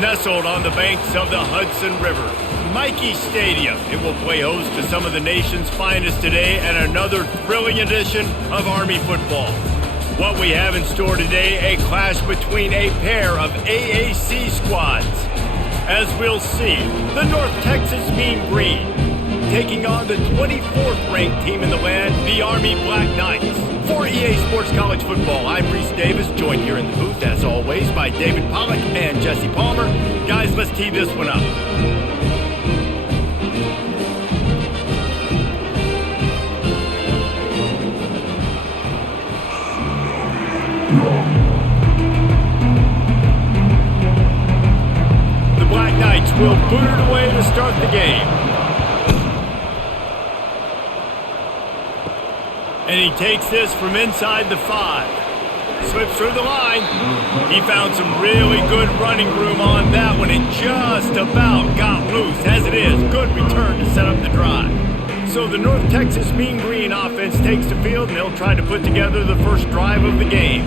Nestled on the banks of the Hudson River, Michie Stadium, it will play host to some of the nation's finest today and another thrilling edition of Army football. What we have in store today, a clash between a pair of AAC squads. As we'll see, the North Texas Mean Green taking on the 24th ranked team in the land, the Army Black Knights. For EA Sports College Football, I'm Reese Davis, joined here in the booth, as always, by David Pollack and Jesse Palmer. Guys, let's tee this one up. The Black Knights will boot it away to start the game. And he takes this from inside the 5. Slips through the line. He found some really good running room on that one. It just about got loose. As it is, good return to set up the drive. So the North Texas Mean Green offense takes the field, and they'll try to put together the first drive of the game.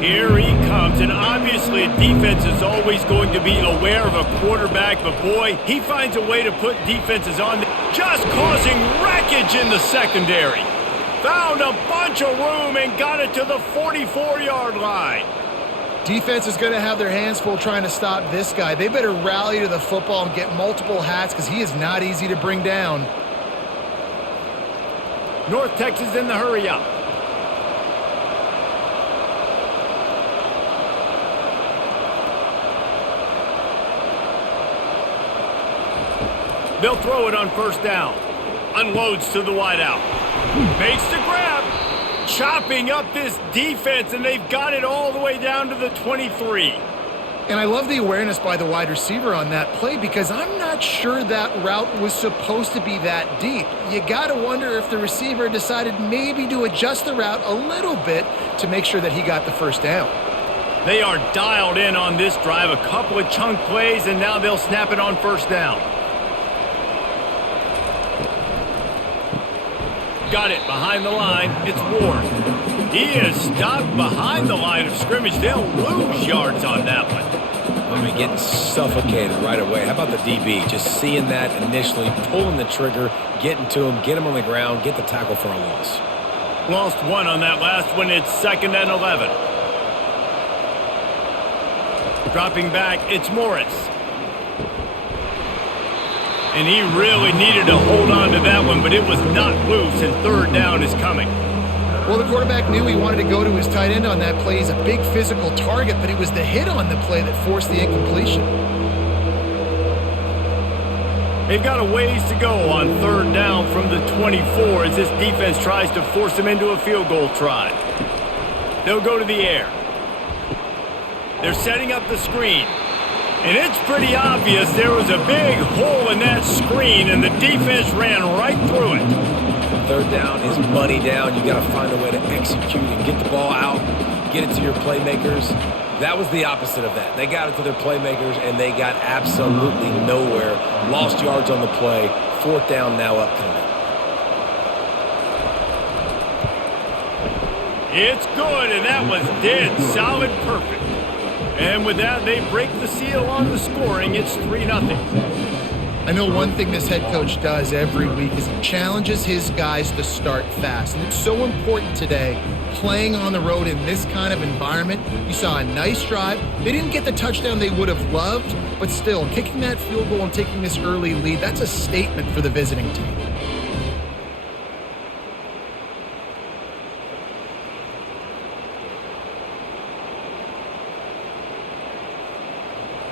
Here he comes, and obviously a defense is always going to be aware of a quarterback, but boy, he finds a way to put defenses on, just causing wreckage in the secondary. Found a bunch of room and got it to the 44-yard line. Defense is going to have their hands full trying to stop this guy. They better rally to the football and get multiple hats because he is not easy to bring down. North Texas in the hurry-up. They'll throw it on first down. Unloads to the wideout. Makes the grab. Chopping up this defense, and they've got it all the way down to the 23. And I love the awareness by the wide receiver on that play because I'm not sure that route was supposed to be that deep. You got to wonder if the receiver decided maybe to adjust the route a little bit to make sure that he got the first down. They are dialed in on this drive. A couple of chunk plays, and now they'll snap it on first down. Got it behind the line. It's Ward. He is stopped behind the line of scrimmage. They'll lose yards on that one. I mean, getting suffocated right away. How about the DB? Just seeing that initially, pulling the trigger, getting to him, get him on the ground, get the tackle for a loss. Lost one on that last one. It's 2nd and 11. Dropping back, it's Morris. And he really needed to hold on to that one, but it was not loose, and third down is coming. Well, the quarterback knew he wanted to go to his tight end on that play. He's a big physical target, but it was the hit on the play that forced the incompletion. They've got a ways to go on third down from the 24 as this defense tries to force them into a field goal try. They'll go to the air. They're setting up the screen. And it's pretty obvious there was a big hole in that screen, and the defense ran right through it. Third down is money down. You got to find a way to execute and get the ball out, get it to your playmakers. That was the opposite of that. They got it to their playmakers, and they got absolutely nowhere. Lost yards on the play. Fourth down now upcoming. It's good, and that was dead solid perfect. And with that, they break the seal on the scoring. It's 3-0. I know one thing this head coach does every week is he challenges his guys to start fast. And it's so important today, playing on the road in this kind of environment. You saw a nice drive. They didn't get the touchdown they would have loved, but still, kicking that field goal and taking this early lead, that's a statement for the visiting team.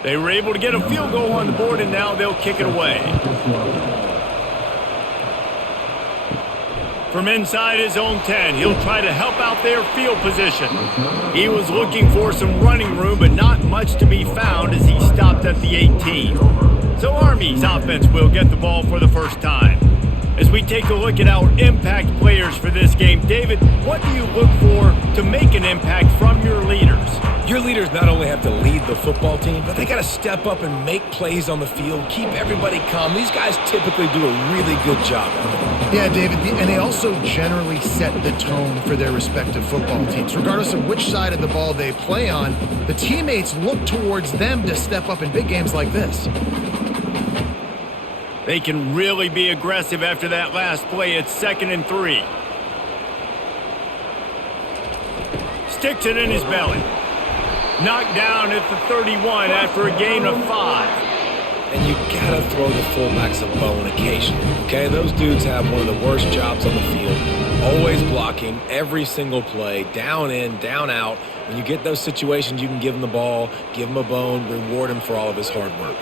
They were able to get a field goal on the board, and now they'll kick it away. From inside his own 10, he'll try to help out their field position. He was looking for some running room, but not much to be found as he stopped at the 18. So Army's offense will get the ball for the first time. As we take a look at our impact players for this game, David, what do you look for to make an impact from your leaders? Your leaders not only have to lead the football team, but they got to step up and make plays on the field, keep everybody calm. These guys typically do a really good job of it. Yeah, David, and they also generally set the tone for their respective football teams. Regardless of which side of the ball they play on, the teammates look towards them to step up in big games like this. They can really be aggressive after that last play. It's 2nd and 3. Sticks it in his belly. Knocked down at the 31 after a gain of 5. And you gotta throw the fullbacks a bone occasionally, okay? Those dudes have one of the worst jobs on the field. Always blocking every single play, down in, down out. When you get those situations, you can give them the ball, give him a bone, reward him for all of his hard work.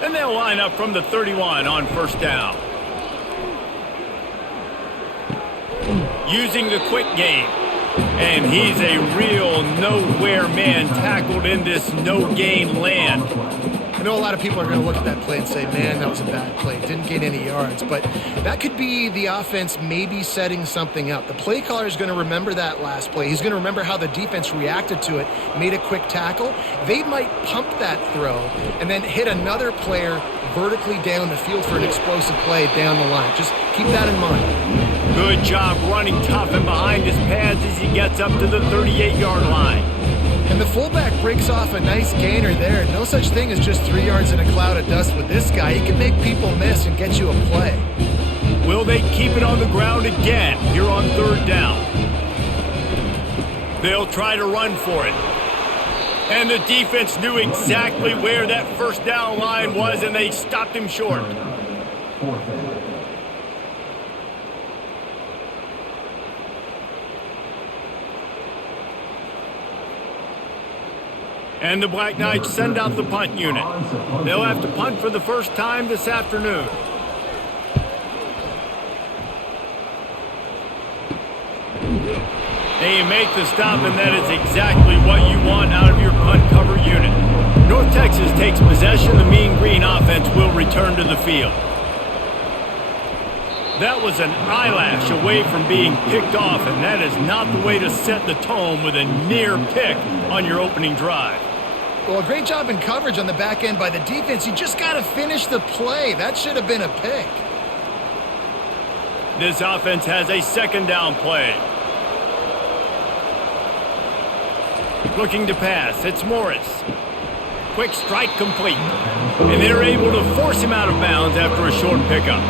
And they'll line up from the 31 on 1st down. Using the quick game. And he's a real nowhere man tackled in this no-gain land. I know a lot of people are going to look at that play and say, man, that was a bad play. Didn't gain any yards. But that could be the offense maybe setting something up. The play caller is going to remember that last play. He's going to remember how the defense reacted to it, made a quick tackle. They might pump that throw and then hit another player vertically down the field for an explosive play down the line. Just keep that in mind. Good job running tough and behind his pads as he gets up to the 38-yard line. And the fullback breaks off a nice gainer there. No such thing as just 3 yards in a cloud of dust with this guy. He can make people miss and get you a play. Will they keep it on the ground again here on 3rd down? They'll try to run for it. And the defense knew exactly where that 1st down line was, and they stopped him short. And the Black Knights send out the punt unit. They'll have to punt for the first time this afternoon. They make the stop, and that is exactly what you want out of your punt cover unit. North Texas takes possession. The Mean Green offense will return to the field. That was an eyelash away from being picked off, and that is not the way to set the tone with a near pick on your opening drive. Well, a great job in coverage on the back end by the defense. You just got to finish the play. That should have been a pick. This offense has a 2nd down play. Looking to pass. It's Morris. Quick strike complete. And they're able to force him out of bounds after a short pickup.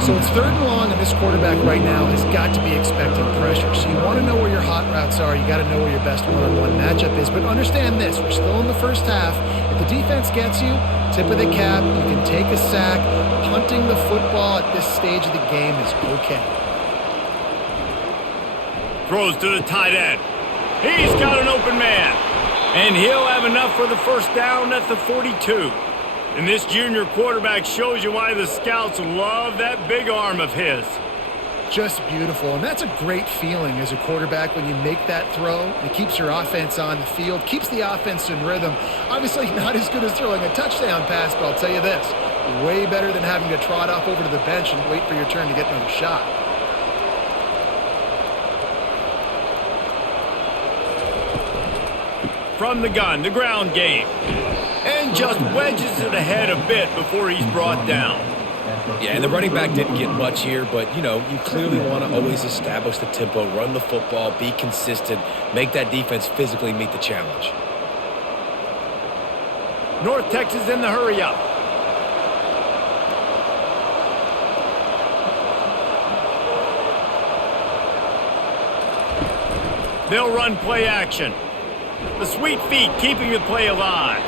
So it's 3rd and long, and this quarterback right now has got to be expecting pressure. So you want to know where your hot routes are. You got to know where your best one-on-one matchup is. But understand this, we're still in the first half. If the defense gets you, tip of the cap, you can take a sack. Punting the football at this stage of the game is okay. Throws to the tight end. He's got an open man. And he'll have enough for the 1st down at the 42. And this junior quarterback shows you why the scouts love that big arm of his. Just beautiful. And that's a great feeling as a quarterback when you make that throw. It keeps your offense on the field, keeps the offense in rhythm. Obviously not as good as throwing a touchdown pass, but I'll tell you this, way better than having to trot off over to the bench and wait for your turn to get another shot. From the gun, the ground game. And just wedges it ahead a bit before he's brought down. Yeah, and the running back didn't get much here, but, you know, you clearly want to always establish the tempo, run the football, be consistent, make that defense physically meet the challenge. North Texas in the hurry up. They'll run play action. The sweet feet keeping the play alive.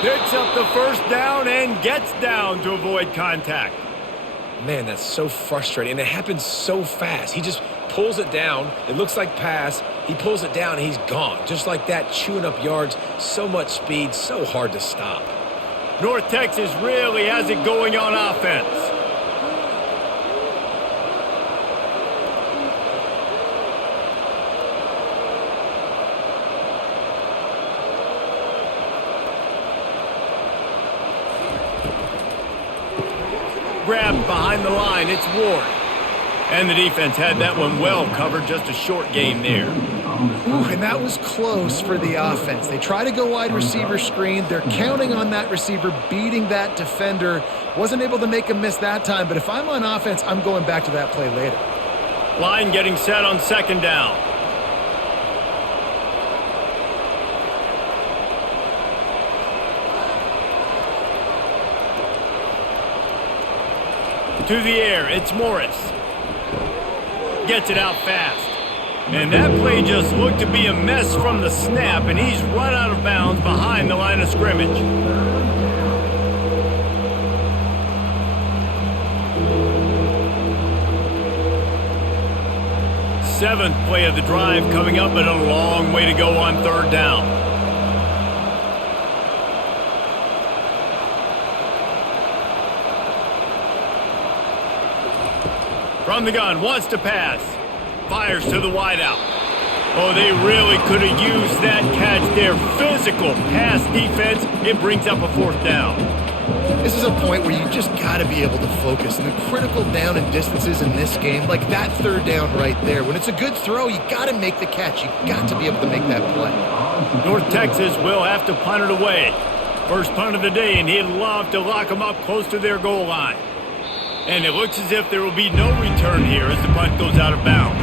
Picks up the 1st down and gets down to avoid contact. Man, that's so frustrating, and it happens so fast. He just pulls it down. It looks like pass. He pulls it down, and he's gone. Just like that, chewing up yards. So much speed, so hard to stop. North Texas really has it going on offense. Grabbed behind the line, it's Ward. And the defense had that one well covered, just a short gain there. Ooh, and that was close for the offense. They try to go wide receiver screen. They're counting on that receiver beating that defender. Wasn't able to make him miss that time, but if I'm on offense, I'm going back to that play later. Line getting set on second down. To the air, it's Morris. Gets it out fast. And that play just looked to be a mess from the snap, and he's run out of bounds behind the line of scrimmage. Seventh play of the drive coming up, but a long way to go on third down. From the gun, wants to pass. Fires to the wideout. Oh, they really could have used that catch there. Physical pass defense. It brings up a fourth down. This is a point where you just got to be able to focus. And the critical down and distances in this game, like that third down right there, when it's a good throw, you got to make the catch. You got to be able to make that play. North Texas will have to punt it away. First punt of the day, and he'd love to lock them up close to their goal line. And it looks as if there will be no return here as the punt goes out of bounds.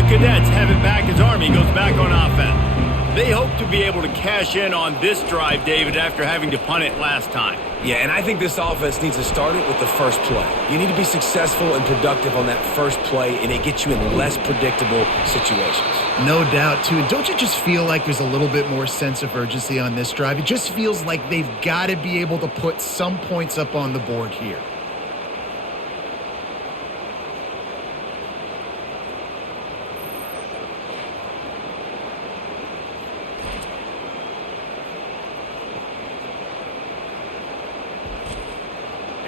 The Cadets have it back as Army goes back on offense. They hope to be able to cash in on this drive, David, after having to punt it last time. Yeah, and I think this offense needs to start it with the first play. You need to be successful and productive on that first play, and it gets you in less predictable situations. No doubt, too. And don't you just feel like there's a little bit more sense of urgency on this drive? It just feels like they've got to be able to put some points up on the board here.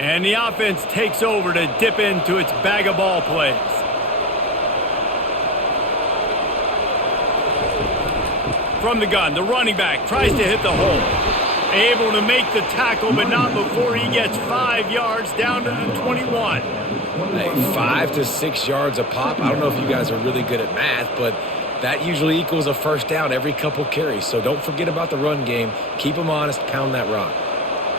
And the offense takes over to dip into its bag of ball plays. From the gun, the running back tries to hit the hole. Able to make the tackle, but not before he gets 5 yards down to the 21. Hey, 5 to 6 yards a pop. I don't know if you guys are really good at math, but that usually equals a first down every couple carries. So don't forget about the run game. Keep them honest, pound that rock.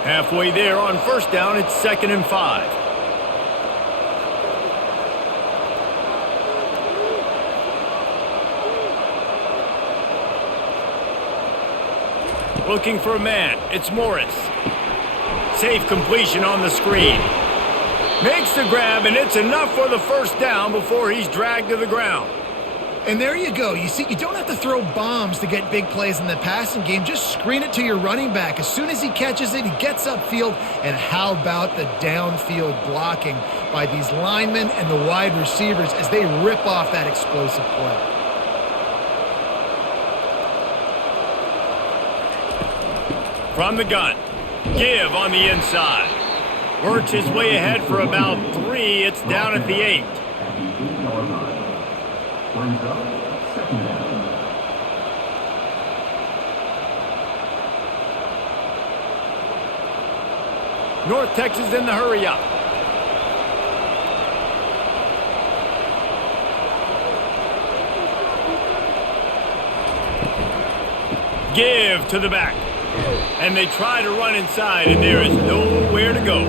Halfway there on first down, it's 2nd and 5. Looking for a man, it's Morris. Safe completion on the screen. Makes the grab, and it's enough for the first down before he's dragged to the ground. And there you go. You see, you don't have to throw bombs to get big plays in the passing game. Just screen it to your running back. As soon as he catches it, he gets upfield. And how about the downfield blocking by these linemen and the wide receivers as they rip off that explosive play? From the gun, give on the inside. Works his way ahead for about 3. It's down at the 8. North Texas in the hurry up. Give to the back. And they try to run inside, and there is nowhere to go.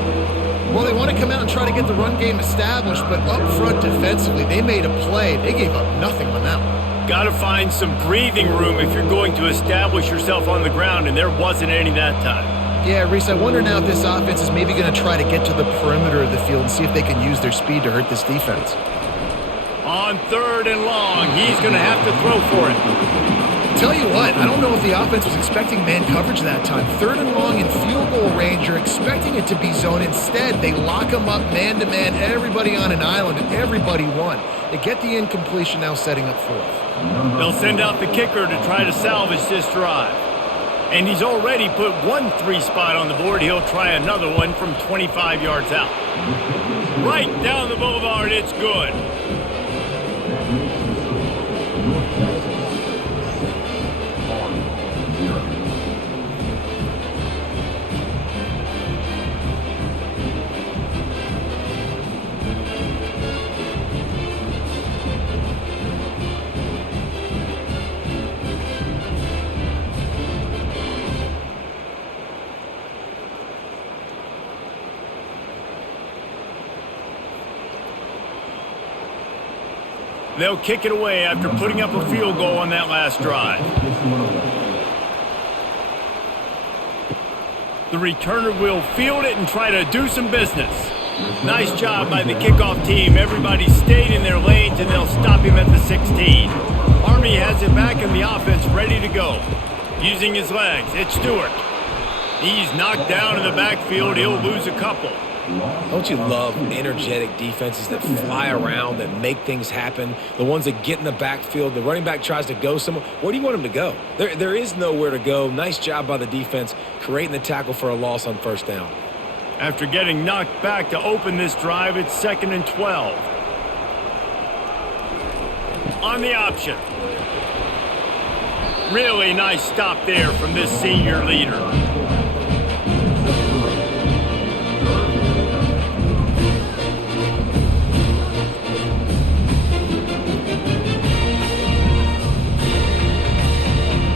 Well, they want to come out and try to get the run game established, but up front defensively, they made a play. They gave up nothing on that one. Got to find some breathing room if you're going to establish yourself on the ground, and there wasn't any that time. Yeah, Reese, I wonder now if this offense is maybe going to try to get to the perimeter of the field and see if they can use their speed to hurt this defense. On 3rd and long, he's going to have to throw for it. Tell you what, I don't know if the offense was expecting man coverage that time. 3rd and long in field goal range, you're expecting it to be zone. Instead, they lock them up man-to-man, everybody on an island, and everybody won. They get the incompletion now setting up 4th. They'll send out the kicker to try to salvage this drive. And he's already put 1 3 spot on the board. He'll try another one from 25 yards out. Right down the boulevard, it's good. They'll kick it away after putting up a field goal on that last drive. The returner will field it and try to do some business. Nice job by the kickoff team. Everybody stayed in their lanes, and they'll stop him at the 16. Army has it back in the offense, ready to go. Using his legs, it's Stewart. He's knocked down in the backfield. He'll lose a couple. Don't you love energetic defenses that fly around, that make things happen? The ones that get in the backfield, the running back tries to go somewhere. Where do you want him to go? There is nowhere to go. Nice job by the defense creating the tackle for a loss on first down. After getting knocked back to open this drive, it's 2nd and 12. On the option. Really nice stop there from this senior leader.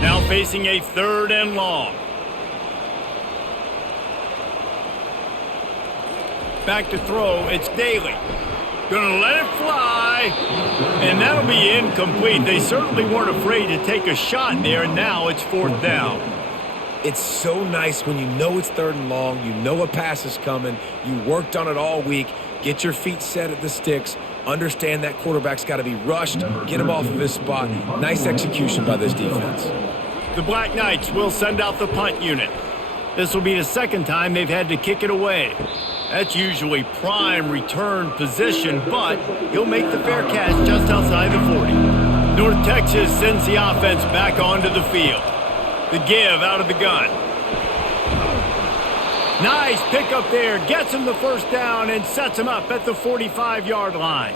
Now facing a 3rd and long. Back to throw, it's Daly. Gonna let it fly, and that'll be incomplete. They certainly weren't afraid to take a shot there, and now it's 4th down. It's so nice when you know it's 3rd and long, you know a pass is coming, you worked on it all week, get your feet set at the sticks, understand that quarterback's got to be rushed, get him off of his spot. Nice execution by this defense. The Black Knights will send out the punt unit. This will be the 2nd time they've had to kick it away. That's usually prime return position, but he'll make the fair catch just outside the 40. North Texas sends the offense back onto the field. The give out of the gun. Nice pickup there, gets him the 1st down and sets him up at the 45-yard line.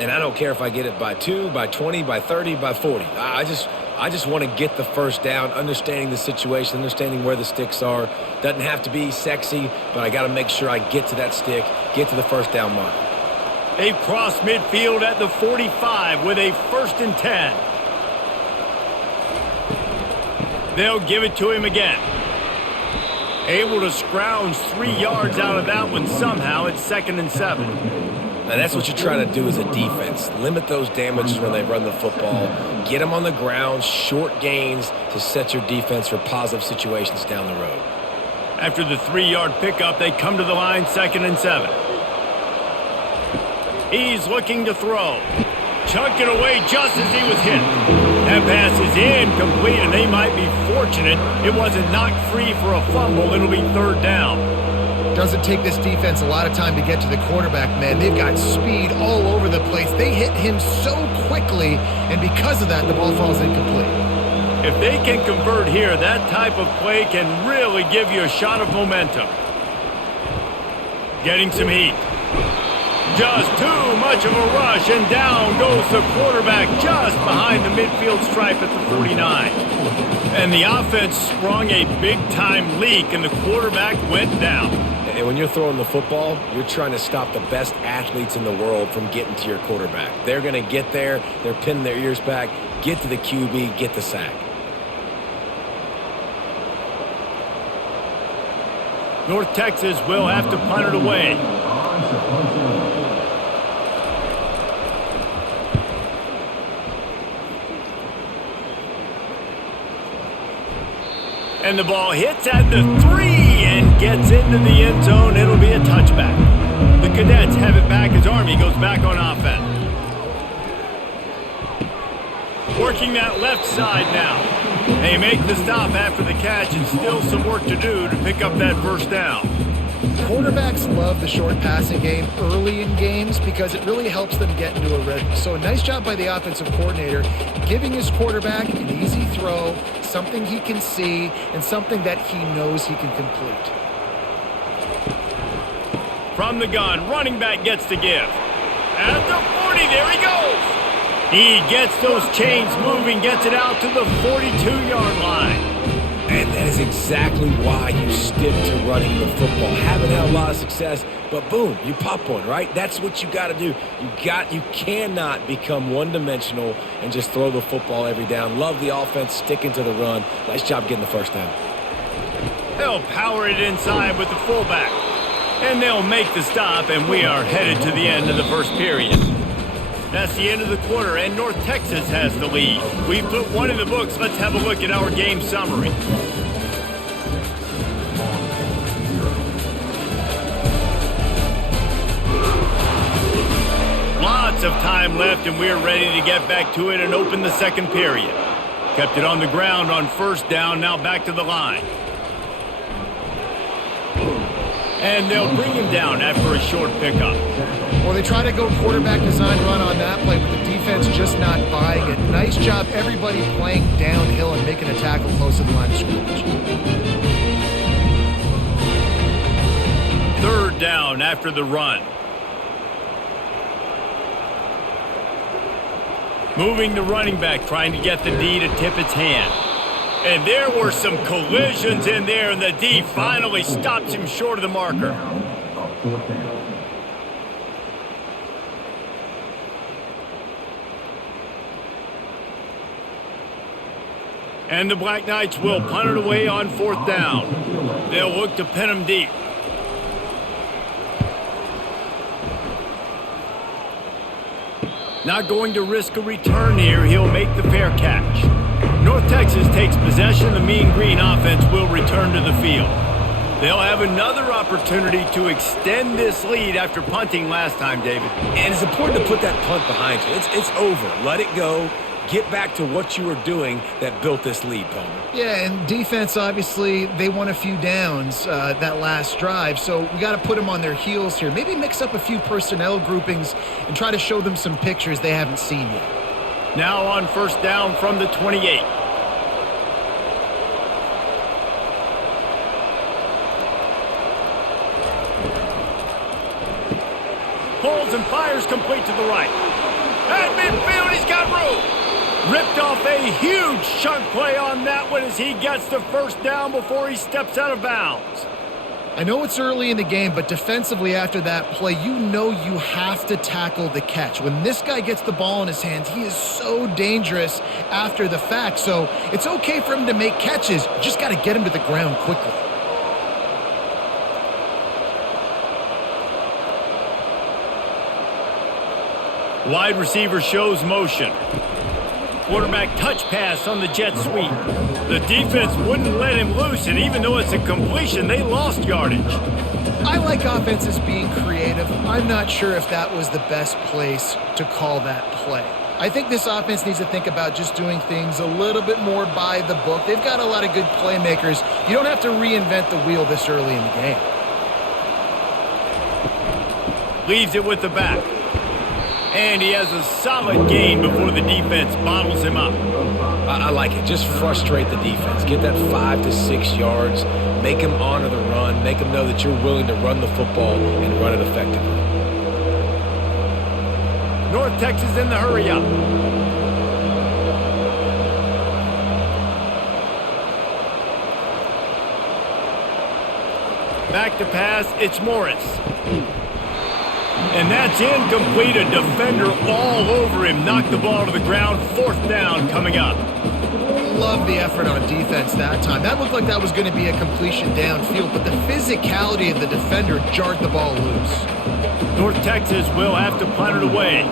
And I don't care if I get it by 2, by 20, by 30, by 40. I just want to get the 1st down, understanding the situation, understanding where the sticks are. Doesn't have to be sexy, but I got to make sure I get to that stick, get to the 1st down mark. They cross midfield at the 45 with a 1st and 10. They'll give it to him again. Able to scrounge 3 yards out of that one somehow. It's 2nd and 7. Now that's what you're trying to do as a defense. Limit those damages when they run the football. Get them on the ground, short gains to set your defense for positive situations down the road. After the 3-yard pickup, they come to the line, 2nd and 7. He's looking to throw. Chuck it away just as he was hit. That pass is incomplete, and they might be fortunate it wasn't knocked free for a fumble. It'll be 3rd down. Doesn't take this defense a lot of time to get to the quarterback, man. They've got speed all over the place. They hit him so quickly, and because of that, the ball falls incomplete. If they can convert here, that type of play can really give you a shot of momentum. Getting some heat. Just too much of a rush, and down goes the quarterback just behind the midfield stripe at the 49. And the offense sprung a big-time leak, and the quarterback went down. And when you're throwing the football, you're trying to stop the best athletes in the world from getting to your quarterback. They're going to get there. They're pinning their ears back, get to the QB, get the sack. North Texas will have to punt it away. And the ball hits at the 3 and gets into the end zone. It'll be a touchback. The Cadets have it back as Army goes back on offense. Working that left side now. They make the stop after the catch, and still some work to do to pick up that 1st down. Quarterbacks love the short passing game early in games because it really helps them get into a rhythm. So a nice job by the offensive coordinator giving his quarterback an easy throw, something he can see, and something that he knows he can complete. From the gun, running back gets to give. At the 40, there he goes. He gets those chains moving, gets it out to the 42-yard line. And that is exactly why you stick to running the football. Haven't had a lot of success, but boom, you pop one, right? That's what you got to do. You cannot become one-dimensional and just throw the football every down. Love the offense, sticking to the run. Nice job getting the 1st down. They'll power it inside with the fullback. And they'll make the stop, and we are headed to the end of the 1st period. That's the end of the quarter, and North Texas has the lead. We've put one in the books. Let's have a look at our game summary. Lots of time left, and we're ready to get back to it and open the second period. Kept it on the ground on first down, now back to the line. And they'll bring him down after a short pickup. Well, they try to go quarterback design run on that play, but the defense just not buying it. Nice job, everybody playing downhill and making a tackle close to the line of scrimmage. Third down after the run. Moving the running back, trying to get the D to tip its hand. And there were some collisions in there, and the D finally stops him short of the marker. And the Black Knights will punt it away on fourth down. They'll look to pin him deep. Not going to risk a return here. He'll make the fair catch. North Texas takes possession. The Mean Green offense will return to the field. They'll have another opportunity to extend this lead after punting last time, David. And it's important to put that punt behind you. It's over. Let it go. Get back to what you were doing that built this lead, Palmer. Yeah, and defense, obviously, they won a few downs that last drive, so we got to put them on their heels here. Maybe mix up a few personnel groupings and try to show them some pictures they haven't seen yet. Now on first down from the 28. Pulls and fires complete to the right. At midfield, he's got room. Ripped off a huge chunk play on that one as he gets the first down before he steps out of bounds. I know it's early in the game, but defensively after that play, you know you have to tackle the catch. When this guy gets the ball in his hands, he is so dangerous after the fact. So it's okay for him to make catches. You just got to get him to the ground quickly. Wide receiver shows motion. Quarterback touch pass on the jet sweep. The defense wouldn't let him loose, and even though it's a completion, they lost yardage. I like offenses being creative. I'm not sure if that was the best place to call that play. I think this offense needs to think about just doing things a little bit more by the book. They've got a lot of good playmakers. You don't have to reinvent the wheel this early in the game. Leaves it with the back. And he has a solid gain before the defense bottles him up. I like it. Just frustrate the defense. Get that 5 to 6 yards. Make them honor the run. Make them know that you're willing to run the football and run it effectively. North Texas in the hurry up. Back to pass. It's Morris. And that's incomplete. A defender all over him. Knocked the ball to the ground. Fourth down coming up. Love the effort on defense that time. That looked like that was going to be a completion downfield, but the physicality of the defender jarred the ball loose. North Texas will have to punt it away.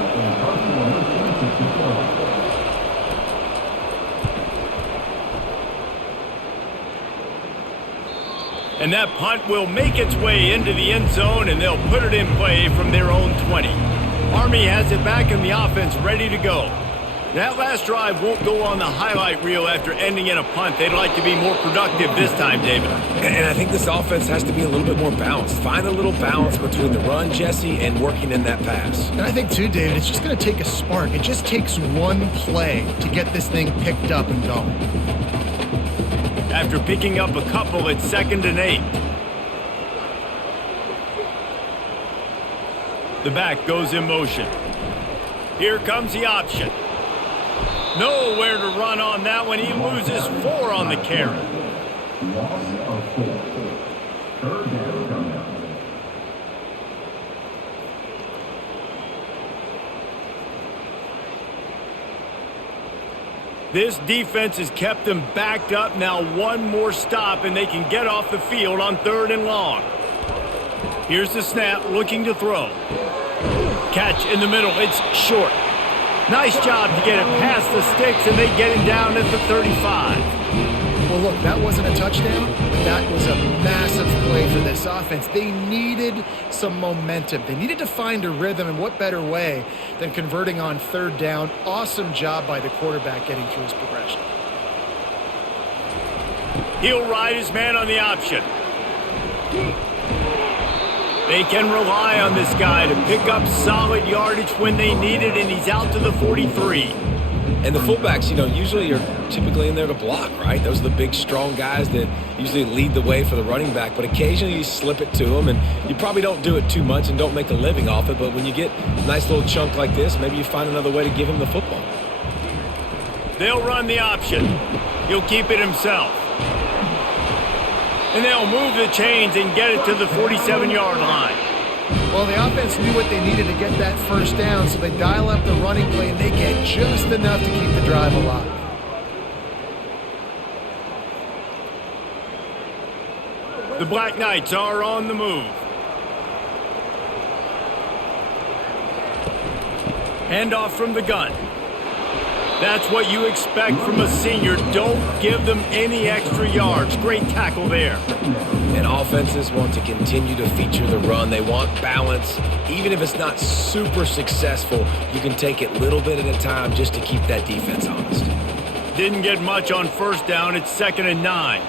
And that punt will make its way into the end zone, and they'll put it in play from their own 20. Army has it back in the offense, ready to go. That last drive won't go on the highlight reel after ending in a punt. They'd like to be more productive this time, David. And I think this offense has to be a little bit more balanced. Find a little balance between the run, Jesse, and working in that pass. And I think, too, David, it's just going to take a spark. It just takes one play to get this thing picked up and going. After picking up a couple, it's 2nd and 8. The back goes in motion. Here comes the option. Nowhere to run on that one. He loses 4 on the carry. This defense has kept them backed up. Now one more stop, and they can get off the field on 3rd and long. Here's the snap, looking to throw. Catch in the middle. It's short. Nice job to get it past the sticks, and they get him down at the 35. Well, look, that wasn't a touchdown, but that was a massive play for this offense. They needed some momentum. They needed to find a rhythm, and what better way than converting on third down. Awesome job by the quarterback getting through his progression. He'll ride his man on the option. They can rely on this guy to pick up solid yardage when they need it, and he's out to the 43. And the fullbacks, usually are typically in there to block, right? Those are the big, strong guys that usually lead the way for the running back. But occasionally you slip it to them, and you probably don't do it too much and don't make a living off it. But when you get a nice little chunk like this, maybe you find another way to give him the football. They'll run the option. He'll keep it himself. And they'll move the chains and get it to the 47-yard line. Well, the offense knew what they needed to get that first down, so they dial up the running play, and they get just enough to keep the drive alive. The Black Knights are on the move. Handoff from the gun. That's what you expect from a senior. Don't give them any extra yards. Great tackle there. And offenses want to continue to feature the run. They want balance. Even if it's not super successful, you can take it little bit at a time just to keep that defense honest. Didn't get much on first down. It's 2nd and 9.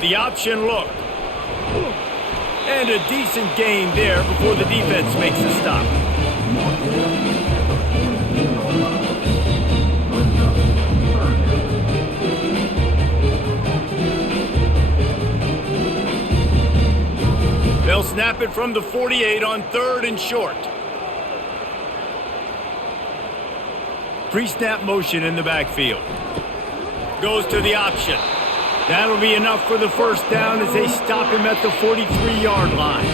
The option look. And a decent gain there before the defense makes the stop. They'll snap it from the 48 on 3rd and short. Pre-snap motion in the backfield. Goes to the option. That'll be enough for the first down as they stop him at the 43-yard line.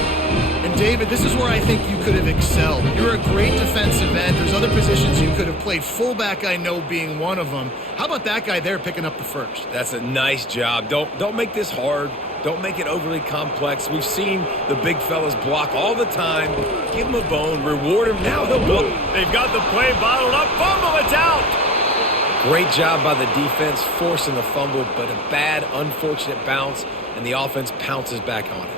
And David, this is where I think you could have excelled. You're a great defensive end. There's other positions you could have played. Fullback, I know, being one of them. How about that guy there picking up the first? That's a nice job. Don't make this hard. Don't make it overly complex. We've seen the big fellas block all the time. Give them a bone. Reward them. Now they'll block. They've got the play bottled up. Fumble. It's out. Great job by the defense forcing the fumble, but a bad, unfortunate bounce, and the offense pounces back on it.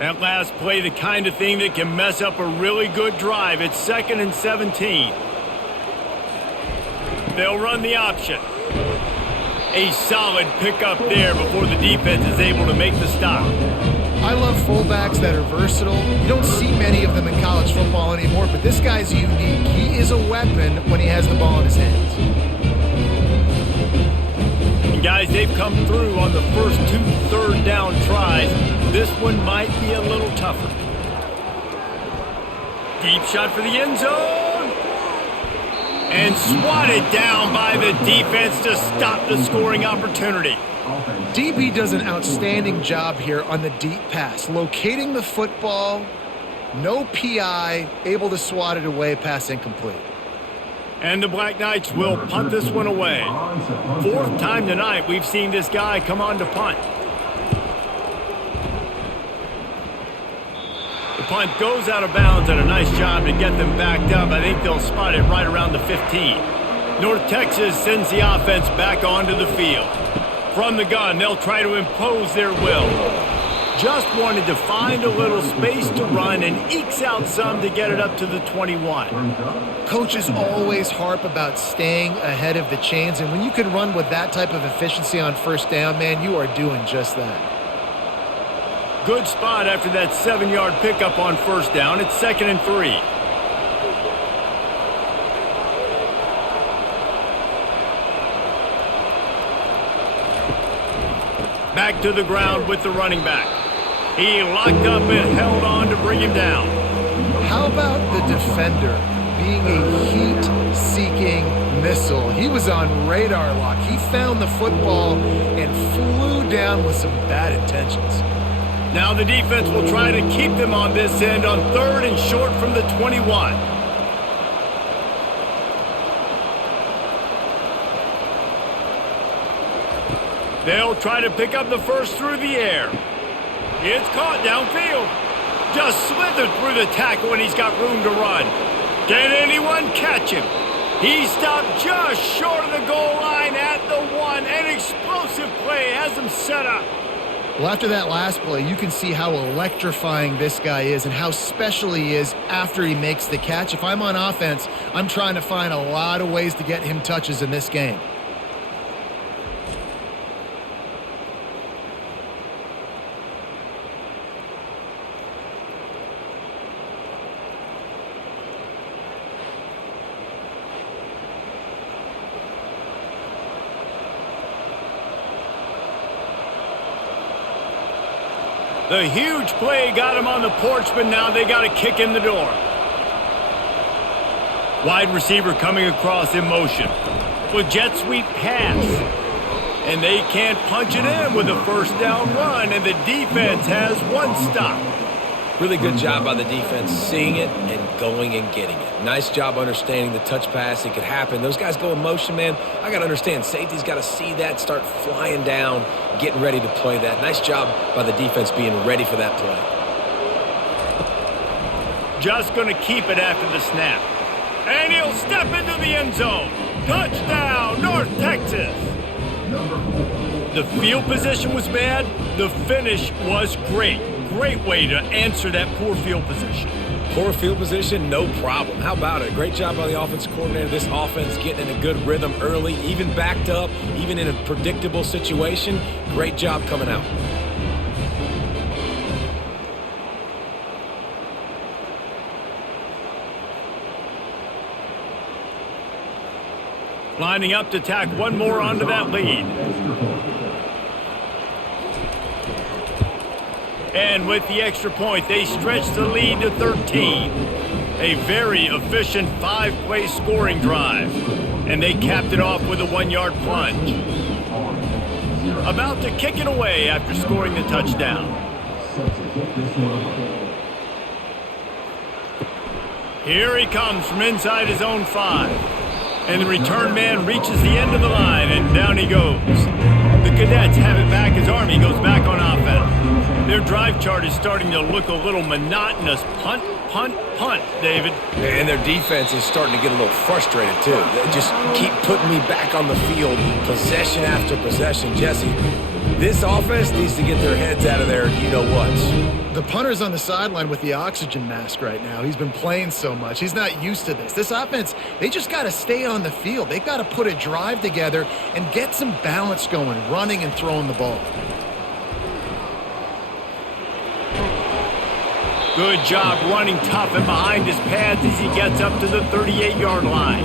That last play, the kind of thing that can mess up a really good drive. It's 2nd and 17. They'll run the option. A solid pickup there before the defense is able to make the stop. I love fullbacks that are versatile. You don't see many of them in college football anymore, but this guy's unique. He is a weapon when he has the ball in his hands. And guys, they've come through on the first 2 third down tries. This one might be a little tougher. Deep shot for the end zone. And swatted down by the defense to stop the scoring opportunity. DB does an outstanding job here on the deep pass. Locating the football, no PI, able to swat it away, pass incomplete. And the Black Knights will punt this one away. 4th time tonight we've seen this guy come on to punt. The punt goes out of bounds, and a nice job to get them backed up. I think they'll spot it right around the 15. North Texas sends the offense back onto the field. From the gun, they'll try to impose their will. Just wanted to find a little space to run and ekes out some to get it up to the 21. Coaches always harp about staying ahead of the chains, and when you can run with that type of efficiency on first down, man, you are doing just that. Good spot after that 7-yard pickup on first down. It's 2nd and 3. Back to the ground with the running back. He locked up and held on to bring him down. How about the defender being a heat-seeking missile? He was on radar lock. He found the football and flew down with some bad intentions. Now the defense will try to keep them on this end on 3rd and short from the 21. They'll try to pick up the first through the air. It's caught downfield. Just slithered through the tackle and he's got room to run. Can anyone catch him? He stopped just short of the goal line at the 1. An explosive play has him set up. Well, after that last play, you can see how electrifying this guy is and how special he is after he makes the catch. If I'm on offense, I'm trying to find a lot of ways to get him touches in this game. The huge play got him on the porch, but now they got a kick in the door. Wide receiver coming across in motion. With jet sweep pass. And they can't punch it in with a first down run, and the defense has one stop. Really good job by the defense seeing it and going and getting it. Nice job understanding the touch pass. It could happen. Those guys go in motion, man. I got to understand. Safety's got to see that, start flying down, getting ready to play that. Nice job by the defense being ready for that play. Just going to keep it after the snap. And he'll step into the end zone. Touchdown, North Texas. The field position was bad. The finish was great. Great way to answer that poor field position. Poor field position, no problem. How about it? Great job by the offensive coordinator. This offense getting in a good rhythm early, even backed up, even in a predictable situation. Great job coming out. Lining up to tack one more onto that lead. And with the extra point, they stretch the lead to 13. A very efficient 5-play scoring drive. And they capped it off with a 1-yard plunge. About to kick it away after scoring the touchdown. Here he comes from inside his own 5. And the return man reaches the end of the line, and down he goes. The Cadets have it back as Army goes back on offense. Their drive chart is starting to look a little monotonous. Punt, punt, punt, David. And their defense is starting to get a little frustrated, too. They just keep putting me back on the field, possession after possession. Jesse, this offense needs to get their heads out of there, you-know-what. The punter's on the sideline with the oxygen mask right now. He's been playing so much. He's not used to this. This offense, they just got to stay on the field. They've got to put a drive together and get some balance going, running and throwing the ball. Good job running tough and behind his pads as he gets up to the 38-yard line.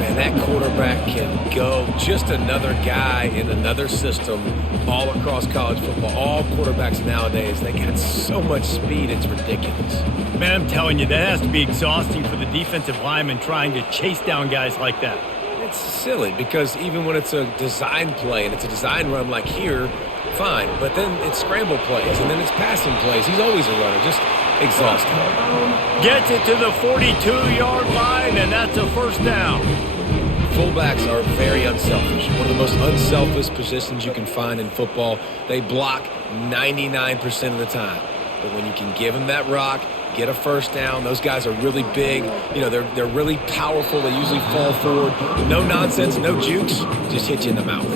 Man, that quarterback can go. Just another guy in another system all across college football. All quarterbacks nowadays, they got so much speed, it's ridiculous. Man, I'm telling you, that has to be exhausting for the defensive lineman trying to chase down guys like that. It's silly because even when it's a design play and it's a design run like here, fine. But then it's scramble plays and then it's passing plays. He's always a runner. Just exhausting. Gets it to the 42-yard line, and that's a first down. Fullbacks are very unselfish. One of the most unselfish positions you can find in football. They block 99% of the time. But when you can give them that rock, get a first down, those guys are really big. You know, they're really powerful. They usually fall forward. No nonsense, no jukes, just hit you in the mouth.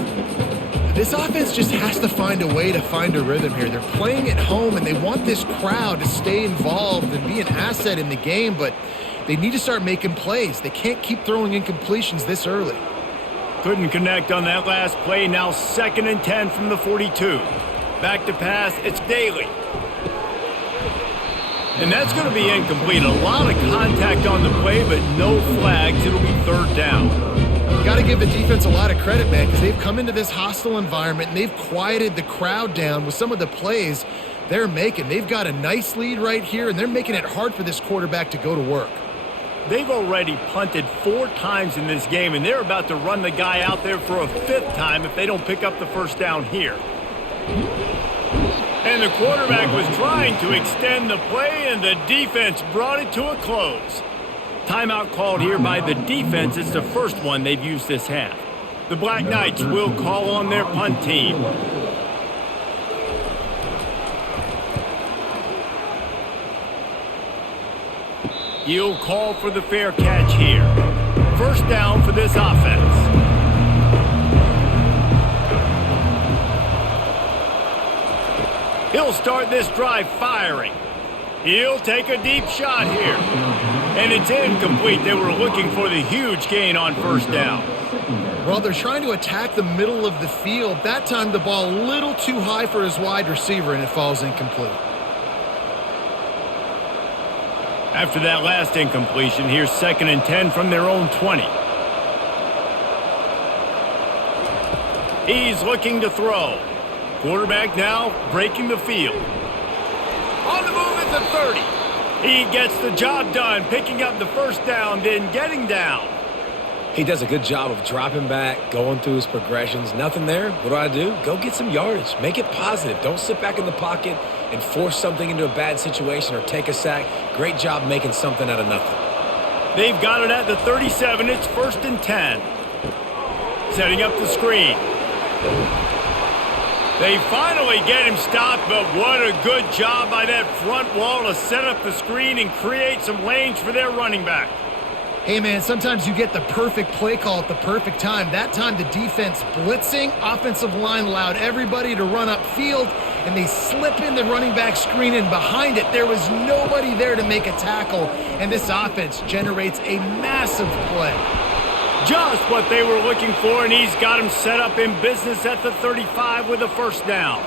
This offense just has to find a way to find a rhythm here. They're playing at home, and they want this crowd to stay involved and be an asset in the game, but they need to start making plays. They can't keep throwing incompletions this early. Couldn't connect on that last play. Now 2nd and 10 from the 42. Back to pass, it's Daly. And that's going to be incomplete. A lot of contact on the play, but no flags. It'll be 3rd down. Got to give the defense a lot of credit, man, because they've come into this hostile environment and they've quieted the crowd down with some of the plays they're making. They've got a nice lead right here, and they're making it hard for this quarterback to go to work. They've already punted 4 times in this game, and they're about to run the guy out there for a 5th time if they don't pick up the first down here. And the quarterback was trying to extend the play, and the defense brought it to a close. Timeout called here by the defense. It's the first one they've used this half. The Black Knights will call on their punt team. He'll call for the fair catch here. First down for this offense. He'll start this drive firing. He'll take a deep shot here. And it's incomplete. They were looking for the huge gain on first down. Well, they're trying to attack the middle of the field. That time the ball a little too high for his wide receiver, and it falls incomplete. After that last incompletion, here's 2nd and 10 from their own 20. He's looking to throw. Quarterback now breaking the field. On the move at the 30. He gets the job done, picking up the first down, then getting down. He does a good job of dropping back, going through his progressions. Nothing there. What do? Go get some yardage. Make it positive. Don't sit back in the pocket and force something into a bad situation or take a sack. Great job making something out of nothing. They've got it at the 37. It's 1st and 10. Setting up the screen. They finally get him stopped, but what a good job by that front wall to set up the screen and create some lanes for their running back. Hey, man, sometimes you get the perfect play call at the perfect time. That time the defense blitzing, offensive line allowed everybody to run upfield, and they slip in the running back screen, and behind it there was nobody there to make a tackle, and this offense generates a massive play. Just what they were looking for, and he's got him set up in business at the 35 with a first down.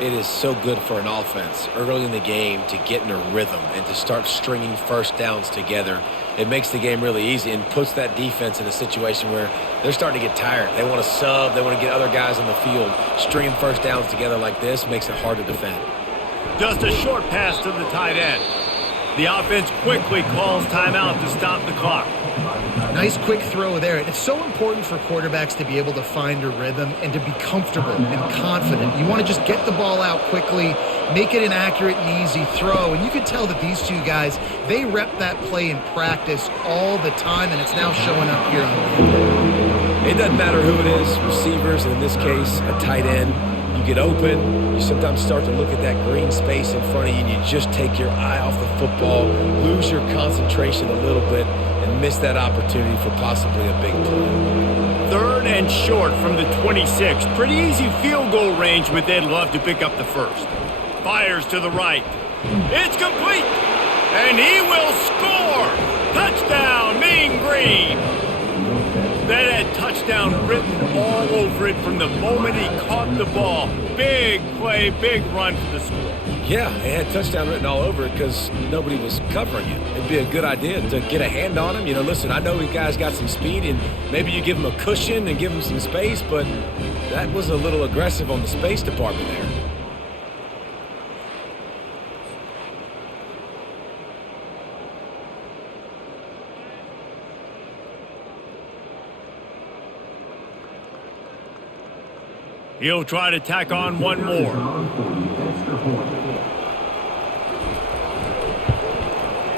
It is so good for an offense early in the game to get in a rhythm and to start stringing first downs together. It makes the game really easy and puts that defense in a situation where they're starting to get tired. They want to sub. They want to get other guys on the field. Stringing first downs together like this makes it hard to defend. Just a short pass to the tight end. The offense quickly calls timeout to stop the clock. Nice quick throw there. It's so important for quarterbacks to be able to find a rhythm and to be comfortable and confident. You want to just get the ball out quickly, make it an accurate and easy throw. And you can tell that these two guys, they rep that play in practice all the time, and it's now showing up here on the field. It doesn't matter who it is, receivers, and in this case, a tight end. You get open, you sometimes start to look at that green space in front of you, and you just take your eye off the football, lose your concentration a little bit, and miss that opportunity for possibly a big play. 3rd and short from the 26. Pretty easy field goal range, but they'd love to pick up the first. Fires to the right. It's complete, and he will score. Touchdown, Mean Green. That had touchdown written all over it from the moment he caught the ball. Big play, big run for the score. Yeah, it had touchdown written all over it because nobody was covering it. It'd be a good idea to get a hand on him. You know, listen, I know you guys got some speed, and maybe you give him a cushion and give him some space, but that was a little aggressive on the space department there. He'll try to tack on one more.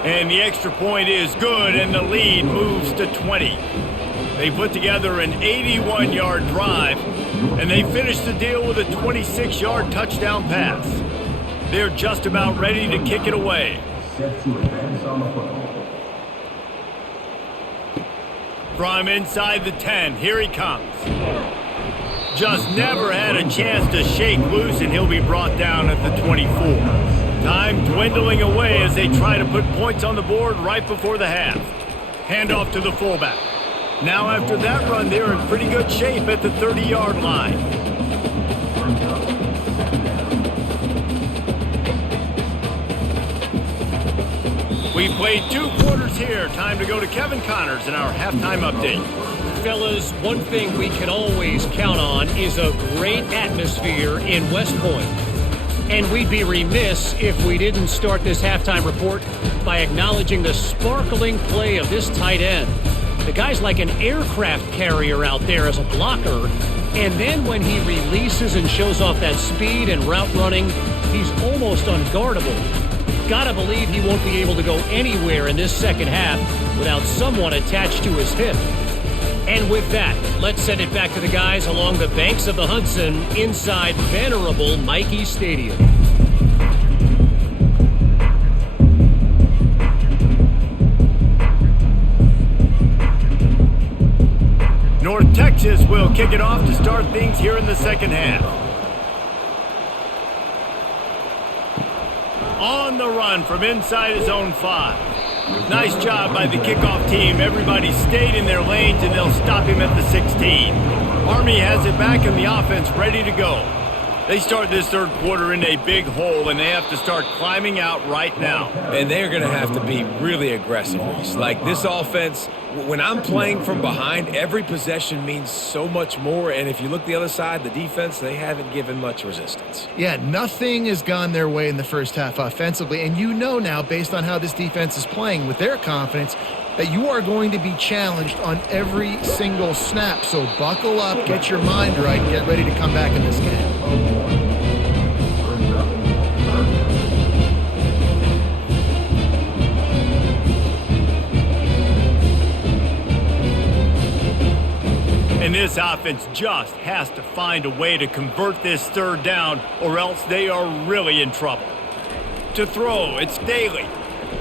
And the extra point is good, and the lead moves to 20. They put together an 81-yard drive, and they finish the deal with a 26-yard touchdown pass. They're just about ready to kick it away. From inside the 10, here he comes. Just never had a chance to shake loose, and he'll be brought down at the 24. Time dwindling away as they try to put points on the board right before the half. Handoff to the fullback. Now after that run, they're in pretty good shape at the 30-yard line. We've played 2 quarters here. Time to go to Kevin Connors in our halftime update. Fellas, one thing we can always count on is a great atmosphere in West Point. And we'd be remiss if we didn't start this halftime report by acknowledging the sparkling play of this tight end. The guy's like an aircraft carrier out there as a blocker, and then when he releases and shows off that speed and route running, he's almost unguardable. Gotta believe he won't be able to go anywhere in this second half without someone attached to his hip. And with that, let's send it back to the guys along the banks of the Hudson inside venerable Michie Stadium. North Texas will kick it off to start things here in the second half. On the run from inside his own 5. Nice job by the kickoff team. Everybody stayed in their lanes, and they'll stop him at the 16. Army has it back in the offense, ready to go. They start this third quarter in a big hole, and they have to start climbing out right now. And they're going to have to be really aggressive, Reese. Like this offense, when I'm playing from behind, every possession means so much more. And if you look the other side, the defense, they haven't given much resistance. Yeah, nothing has gone their way in the first half offensively. And you know now, based on how this defense is playing with their confidence, that you are going to be challenged on every single snap. So buckle up, get your mind right, and get ready to come back in this game. And this offense just has to find a way to convert this third down, or else they are really in trouble. To throw, it's Daly.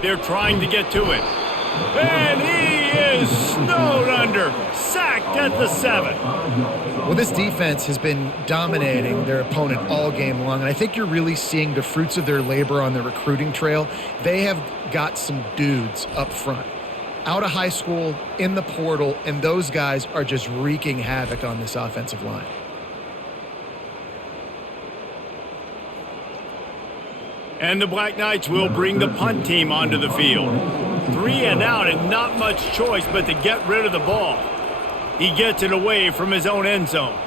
They're trying to get to it. And he is snowed under, sacked at the 7. Well, this defense has been dominating their opponent all game long, and I think you're really seeing the fruits of their labor on the recruiting trail. They have got some dudes up front, out of high school, in the portal, and those guys are just wreaking havoc on this offensive line. And the Black Knights will bring the punt team onto the field. 3 and out, and not much choice but to get rid of the ball. He gets it away from his own end zone.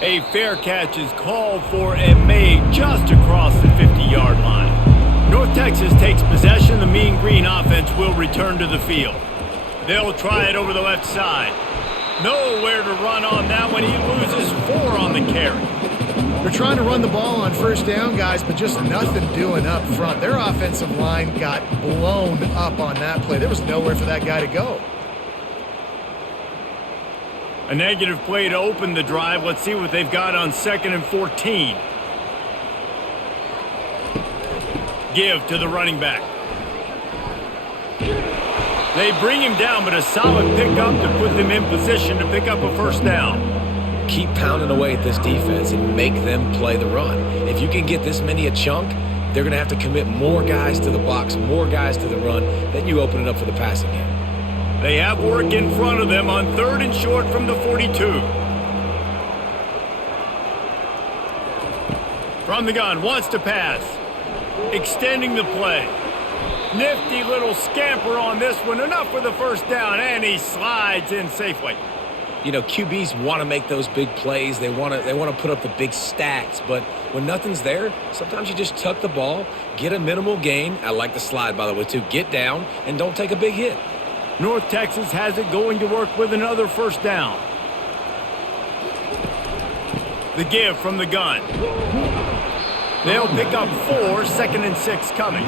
A fair catch is called for and made just across the 50-yard line. North Texas takes possession. The Mean Green offense will return to the field. They'll try it over the left side. Nowhere to run on that one. He loses 4 on the carry. They're trying to run the ball on first down, guys, but just nothing doing up front. Their offensive line got blown up on that play. There was nowhere for that guy to go. A negative play to open the drive. Let's see what they've got on 2nd and 14. Give to the running back. They bring him down, but a solid pickup to put them in position to pick up a first down. Keep pounding away at this defense and make them play the run. If you can get this many a chunk, they're going to have to commit more guys to the box, more guys to the run, then you open it up for the passing game. They have work in front of them on 3rd and short from the 42. From the gun, wants to pass. Extending the play. Nifty little scamper on this one. Enough for the first down, and he slides in safely. You know, QBs want to make those big plays. They want to put up the big stats. But when nothing's there, sometimes you just tuck the ball, get a minimal gain. I like the slide, by the way, too. Get down and don't take a big hit. North Texas has it going to work with another first down. The give from the gun. They'll pick up 4, 2nd and 6 coming.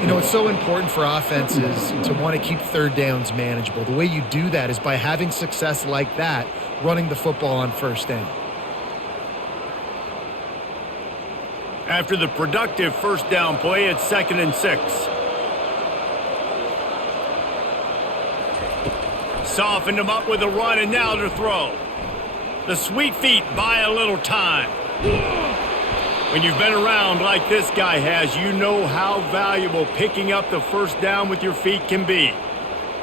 You know, it's so important for offenses to want to keep third downs manageable. The way you do that is by having success like that, running the football on first down. After the productive first down play, it's 2nd and 6. Softened him up with a run, and now to throw. The sweet feet buy a little time. When you've been around like this guy has, you know how valuable picking up the first down with your feet can be.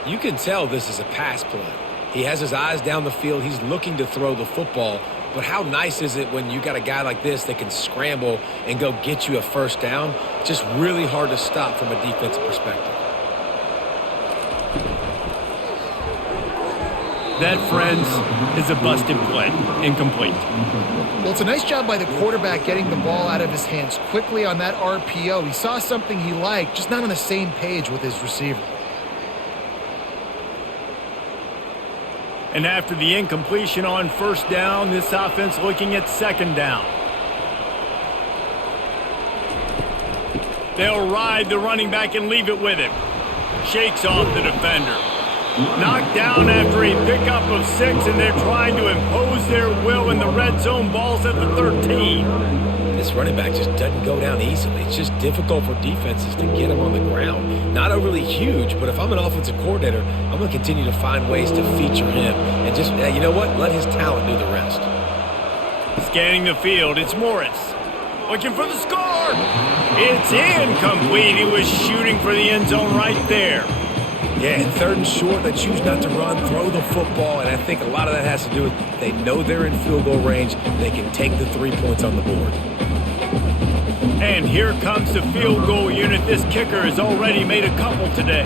You can tell this is a pass play. He has his eyes down the field. He's looking to throw the football. But how nice is it when you got a guy like this that can scramble and go get you a first down? It's just really hard to stop from a defensive perspective. That, friends, is a busted play. Incomplete. Well, it's a nice job by the quarterback getting the ball out of his hands quickly on that RPO. He saw something he liked, just not on the same page with his receiver. And after the incompletion on first down, this offense looking at 2nd down. They'll ride the running back and leave it with him. Shakes off the defender. Knocked down after a pickup of 6, and they're trying to impose their will in the red zone. Ball's at the 13. This running back just doesn't go down easily. It's just difficult for defenses to get him on the ground. Not overly huge, but if I'm an offensive coordinator, I'm going to continue to find ways to feature him. And just, you know what? Let his talent do the rest. Scanning the field, it's Morris. Looking for the score. It's incomplete. He was shooting for the end zone right there. Yeah, and 3rd and short, they choose not to run, throw the football, and I think a lot of that has to do with they know they're in field goal range. They can take the 3 points on the board. And here comes the field goal unit. This kicker has already made a couple today.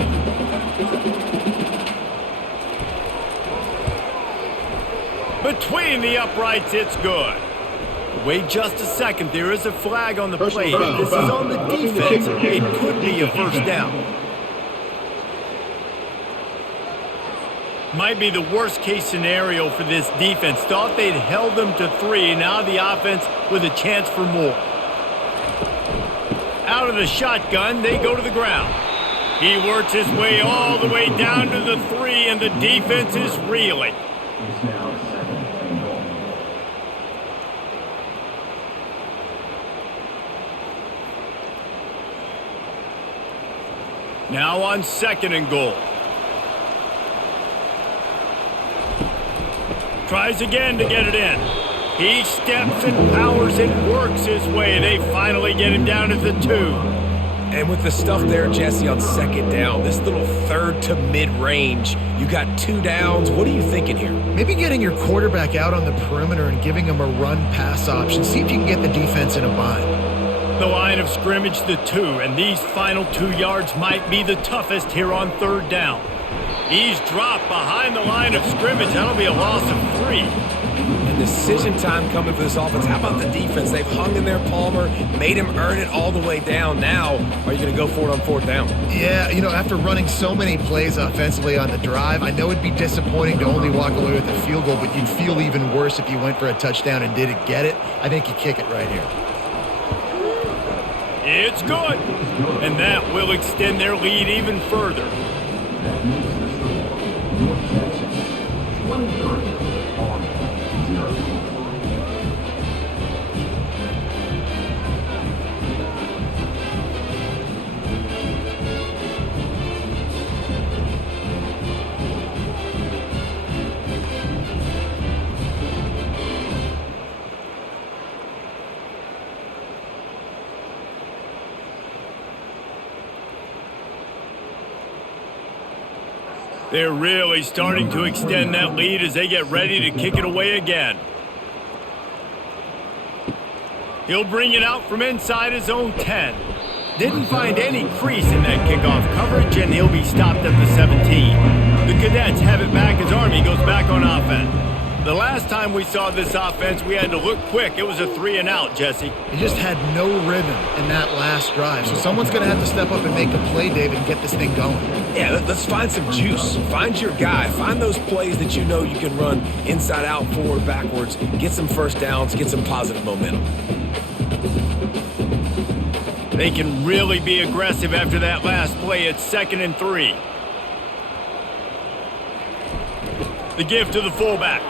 Between the uprights, it's good. Wait just a second. There is a flag on the play. If this is on the defense, it could be a first down. Might be the worst-case scenario for this defense. Thought they'd held them to 3. Now the offense with a chance for more. Out of the shotgun, they go to the ground. He works his way all the way down to the 3, and the defense is reeling. Now on 2nd and goal. Tries again to get it in. He steps and powers and works his way. They finally get him down at the 2. And with the stuff there, Jesse, on 2nd down, this little 3rd to mid-range, you got 2 downs. What are you thinking here? Maybe getting your quarterback out on the perimeter and giving him a run-pass option. See if you can get the defense in a bind. The line of scrimmage, the 2, and these final 2 yards might be the toughest here on 3rd down. He's dropped behind the line of scrimmage. That'll be a loss of 3. And decision time coming for this offense. How about the defense? They've hung in there, Palmer, made him earn it all the way down. Now, are you going to go for it on 4th down? Yeah, you know, after running so many plays offensively on the drive, I know it'd be disappointing to only walk away with a field goal, but you'd feel even worse if you went for a touchdown and didn't get it. I think you kick it right here. It's good, and that will extend their lead even further. They're really starting to extend that lead as they get ready to kick it away again. He'll bring it out from inside his own 10. Didn't find any crease in that kickoff coverage, and he'll be stopped at the 17. The Cadets have it back as Army goes back on offense. The last time we saw this offense, we had to look quick. It was a 3-and-out, Jesse. He just had no rhythm in that last drive. So someone's going to have to step up and make a play, David, and get this thing going. Yeah, let's find some juice. Find your guy. Find those plays that you know you can run inside out, forward, backwards. Get some first downs. Get some positive momentum. They can really be aggressive after that last play. It's 2nd and 3. The give to the fullback.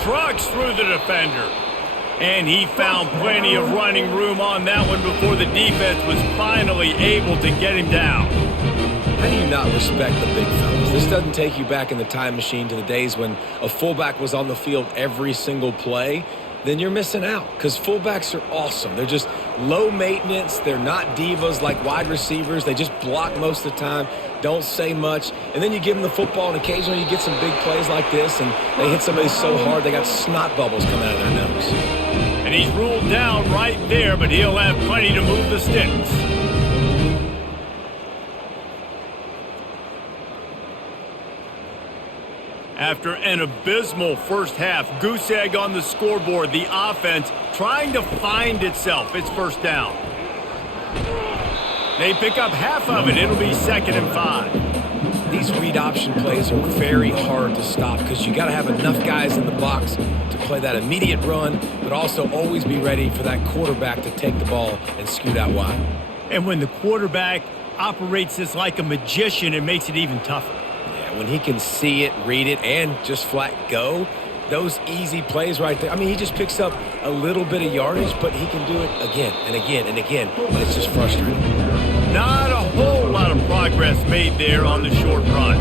Trucks through the defender. And he found plenty of running room on that one before the defense was finally able to get him down. How do you not respect the big fellas? This doesn't take you back in the time machine to the days when a fullback was on the field every single play. Then you're missing out because fullbacks are awesome. They're just low maintenance. They're not divas like wide receivers. They just block most of the time, don't say much. And then you give them the football, and occasionally you get some big plays like this, and they hit somebody so hard they got snot bubbles coming out of their nose. And he's ruled down right there, but he'll have plenty to move the sticks. After an abysmal first half, goose egg on the scoreboard, the offense trying to find itself. It's first down. They pick up half of it. It'll be 2nd and 5. These read option plays are very hard to stop because you got to have enough guys in the box to play that immediate run, but also always be ready for that quarterback to take the ball and scoot out wide. And when the quarterback operates this like a magician, it makes it even tougher. that. When he can see it, read it, and just flat go, those easy plays right there. I mean, he just picks up a little bit of yardage, but he can do it again and again and again, but it's just frustrating. Not a whole lot of progress made there on the short run.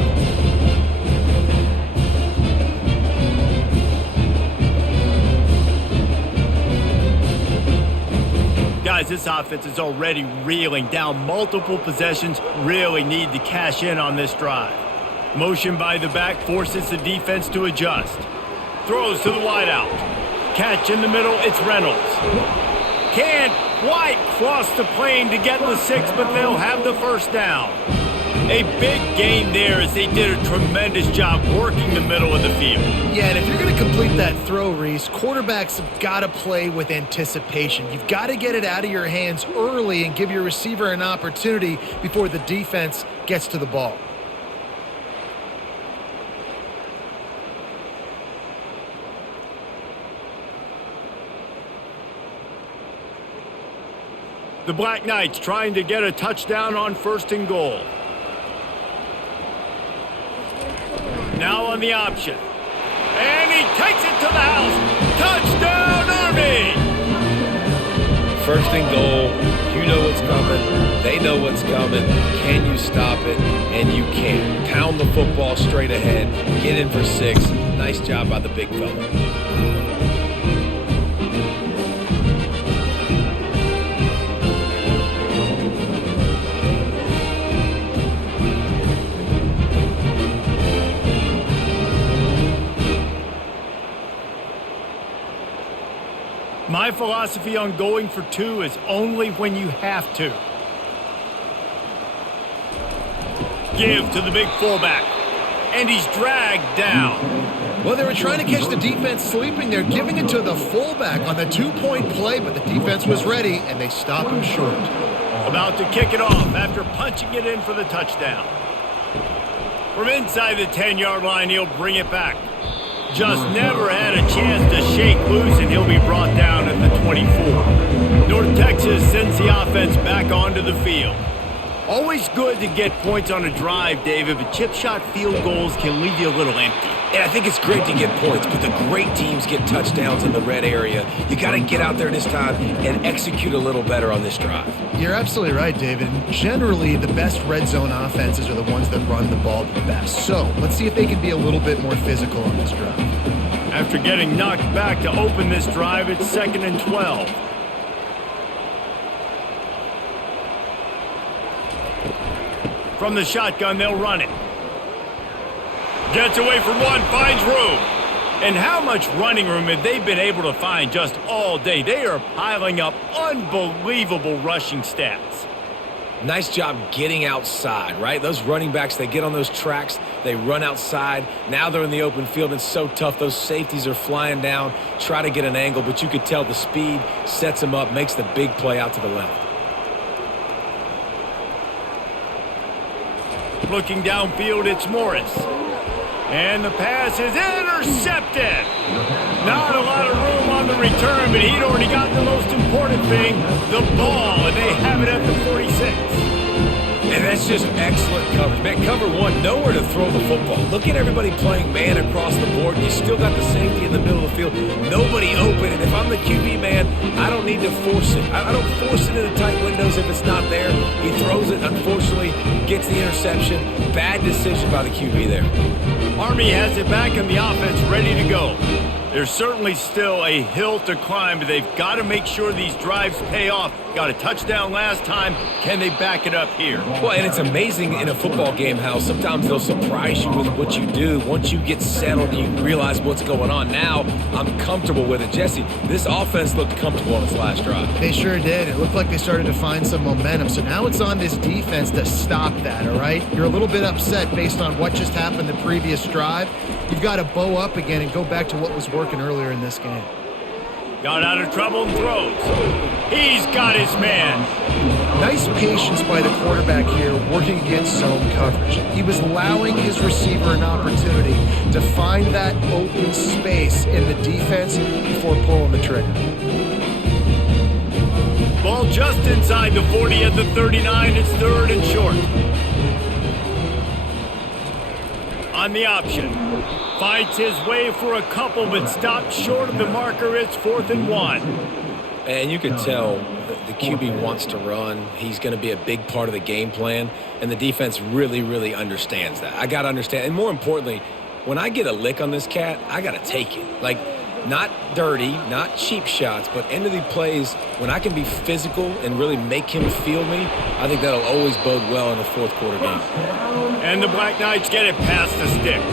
Guys, this offense is already reeling down multiple possessions, really need to cash in on this drive. Motion by the back forces the defense to adjust. Throws to the wideout. Catch in the middle, it's Reynolds. Can't quite cross the plane to get the 6, but they'll have the first down. A big gain there as they did a tremendous job working the middle of the field. Yeah, and if you're going to complete that throw, Reese, quarterbacks have got to play with anticipation. You've got to get it out of your hands early and give your receiver an opportunity before the defense gets to the ball. The Black Knights trying to get a touchdown on 1st and goal. Now on the option. And he takes it to the house. Touchdown, Army! 1st and goal. You know what's coming. They know what's coming. Can you stop it? And you can. Pound the football straight ahead. Get in for 6. Nice job by the big fella. My philosophy on going for 2 is only when you have to. Give to the big fullback. And he's dragged down. Well, they were trying to catch the defense sleeping. They're giving it to the fullback on the 2-point play, but the defense was ready, and they stop him short. About to kick it off after punching it in for the touchdown. From inside the 10-yard line, he'll bring it back. Just never had a chance to shake loose, and he'll be brought down at the 24. North Texas sends the offense back onto the field. Always good to get points on a drive, David, but chip shot field goals can leave you a little empty. And I think it's great to get points, but the great teams get touchdowns in the red area. You got to get out there this time and execute a little better on this drive. You're absolutely right, David. And generally, the best red zone offenses are the ones that run the ball the best. So let's see if they can be a little bit more physical on this drive. After getting knocked back to open this drive, it's 2nd and 12. From the shotgun, they'll run it. Gets away from one, finds room. And how much running room have they been able to find just all day? They are piling up unbelievable rushing stats. Nice job getting outside, right? Those running backs, they get on those tracks, they run outside. Now they're in the open field. It's so tough. Those safeties are flying down, try to get an angle, but you could tell the speed sets them up, makes the big play out to the left. Looking downfield, it's Morris. And the pass is intercepted. Not a lot of room on the return, but he'd already got the most important thing, the ball, and they have it at the 46. And that's just excellent coverage. Man, cover 1, nowhere to throw the football. Look at everybody playing man across the board, and you still got the safety in the middle of the field. Nobody open, and if I'm the QB man, I don't need to force it. I don't force it into tight windows if it's not there. He throws it, unfortunately, gets the interception. Bad decision by the QB there. Army has it back and the offense ready to go. There's certainly still a hill to climb, but they've got to make sure these drives pay off. Got a touchdown last time. Can they back it up here? Well, and it's amazing in a football game how sometimes they'll surprise you with what you do. Once you get settled and you realize what's going on, now I'm comfortable with it. Jesse, this offense looked comfortable on its last drive. They sure did. It looked like they started to find some momentum. So now it's on this defense to stop that, all right? You're a little bit upset based on what just happened the previous drive. You've got to bow up again and go back to what was working earlier in this game. Got out of trouble and throws. He's got his man. Nice patience by the quarterback here working against zone coverage. He was allowing his receiver an opportunity to find that open space in the defense before pulling the trigger. Ball just inside the 40 at the 39. It's 3rd and short. On the option. Fights his way for a couple, but stopped short of the marker. It's 4th and 1. And you can tell the QB wants to run. He's going to be a big part of the game plan, and the defense really, really understands that. I got to understand. And more importantly, when I get a lick on this cat, I got to take it. Like, not dirty, not cheap shots, but end of the plays, when I can be physical and really make him feel me, I think that'll always bode well in a fourth quarter game. And the Black Knights get it past the sticks.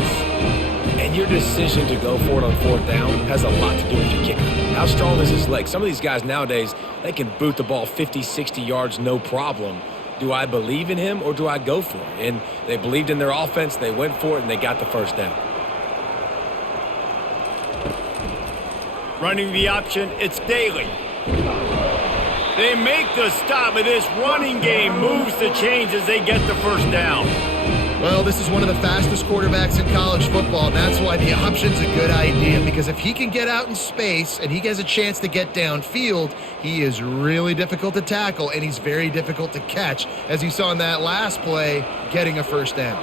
And your decision to go for it on 4th down has a lot to do with your kicker. How strong is his leg? Some of these guys nowadays, they can boot the ball 50, 60 yards, no problem. Do I believe in him or do I go for it? And they believed in their offense, they went for it, and they got the first down. Running the option, it's Daly. They make the stop, but this running game moves the chains as they get the first down. Well, this is one of the fastest quarterbacks in college football, and that's why the option's a good idea, because if he can get out in space and he has a chance to get downfield, he is really difficult to tackle, and he's very difficult to catch, as you saw in that last play, getting a first down.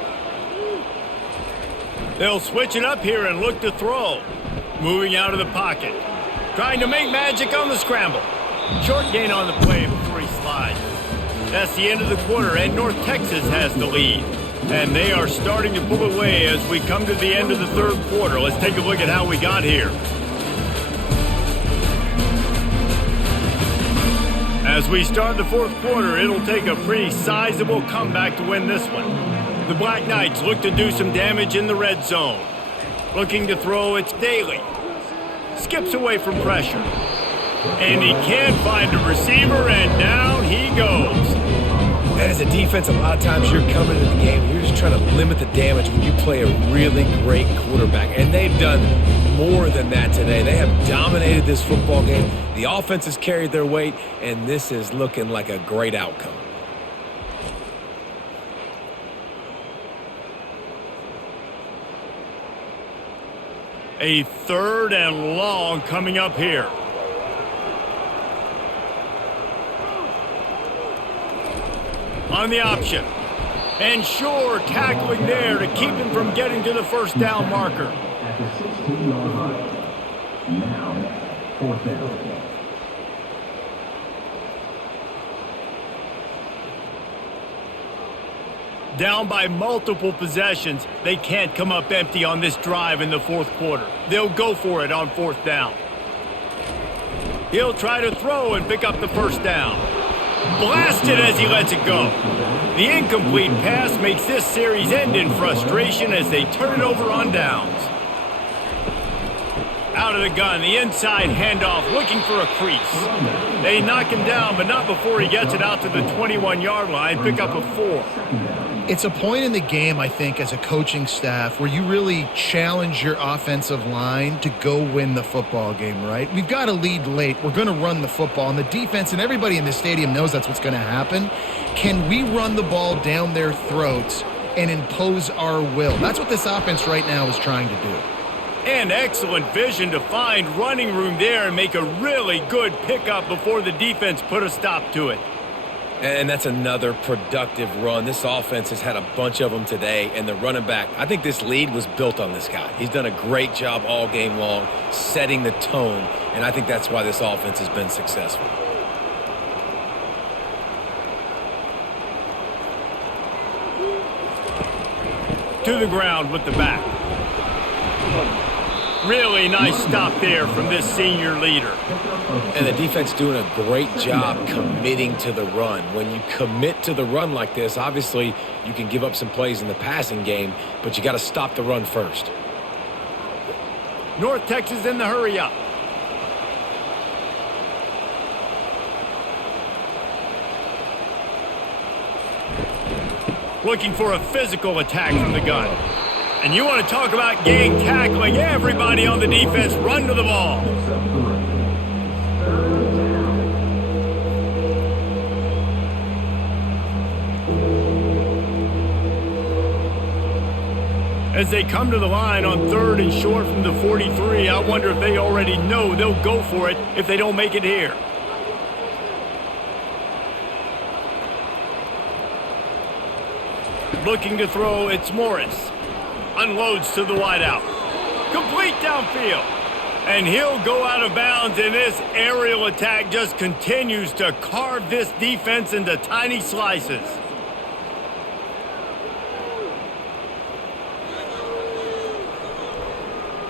They'll switch it up here and look to throw. Moving out of the pocket. Trying to make magic on the scramble. Short gain on the play before he slides. That's the end of the quarter, and North Texas has the lead. And they are starting to pull away as we come to the end of the third quarter. Let's take a look at how we got here. As we start the fourth quarter, it'll take a pretty sizable comeback to win this one. The Black Knights look to do some damage in the red zone. Looking to throw, it's Daly. Skips away from pressure. And he can't find a receiver, and down he goes. As a defense, a lot of times you're coming into the game and you're just trying to limit the damage when you play a really great quarterback. And they've done more than that today. They have dominated this football game. The offense has carried their weight, and this is looking like a great outcome. A 3rd and long coming up here. On the option. And Shore tackling there to keep him from getting to the first down marker. At the 16-yard line. Now, 4th down. Down by multiple possessions, they can't come up empty on this drive in the fourth quarter. They'll go for it on 4th down. He'll try to throw and pick up the first down. Blasted as he lets it go. The incomplete pass makes this series end in frustration as they turn it over on downs. Out of the gun, the inside handoff, looking for a crease. They knock him down, but not before he gets it out to the 21-yard line, pick up a 4. It's a point in the game, I think, as a coaching staff where you really challenge your offensive line to go win the football game, right? We've got to lead late. We're going to run the football. And the defense and everybody in the stadium knows that's what's going to happen. Can we run the ball down their throats and impose our will? That's what this offense right now is trying to do. And excellent vision to find running room there and make a really good pickup before the defense put a stop to it. And that's another productive run. This offense has had a bunch of them today, and the running back, I think this lead was built on this guy. He's done a great job all game long, setting the tone, and I think that's why this offense has been successful. To the ground with the back. Really nice stop there from this senior leader. And the defense doing a great job committing to the run. When you commit to the run like this, obviously you can give up some plays in the passing game, but you got to stop the run first. North Texas in the hurry up. Looking for a physical attack from the gun. And you want to talk about gang tackling, everybody on the defense run to the ball. As they come to the line on 3rd and short from the 43, I wonder if they already know they'll go for it if they don't make it here. Looking to throw, it's Morris. unloads to the wideout. Complete downfield. And he'll go out of bounds, and this aerial attack just continues to carve this defense into tiny slices.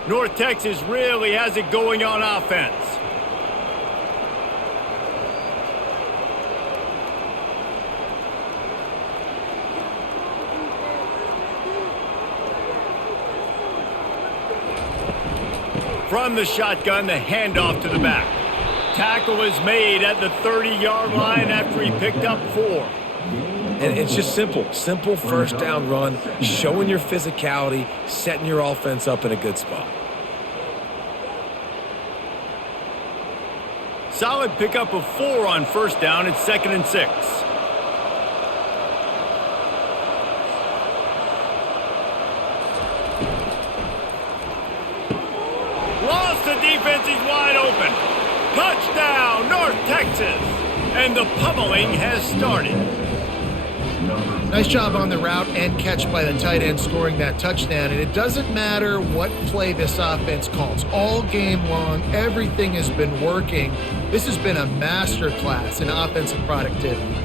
North Texas really has it going on offense. From the shotgun, the handoff to the back. Tackle is made at the 30-yard line after he picked up 4. And it's just simple first down run, showing your physicality, setting your offense up in a good spot. Solid pickup of 4 on first down. It's 2nd and 6. Lost the defense. He's wide open. Touchdown, North Texas. And the pummeling has started. Nice job on the route and catch by the tight end scoring that touchdown. And it doesn't matter what play this offense calls. All game long, everything has been working. This has been a masterclass in offensive productivity.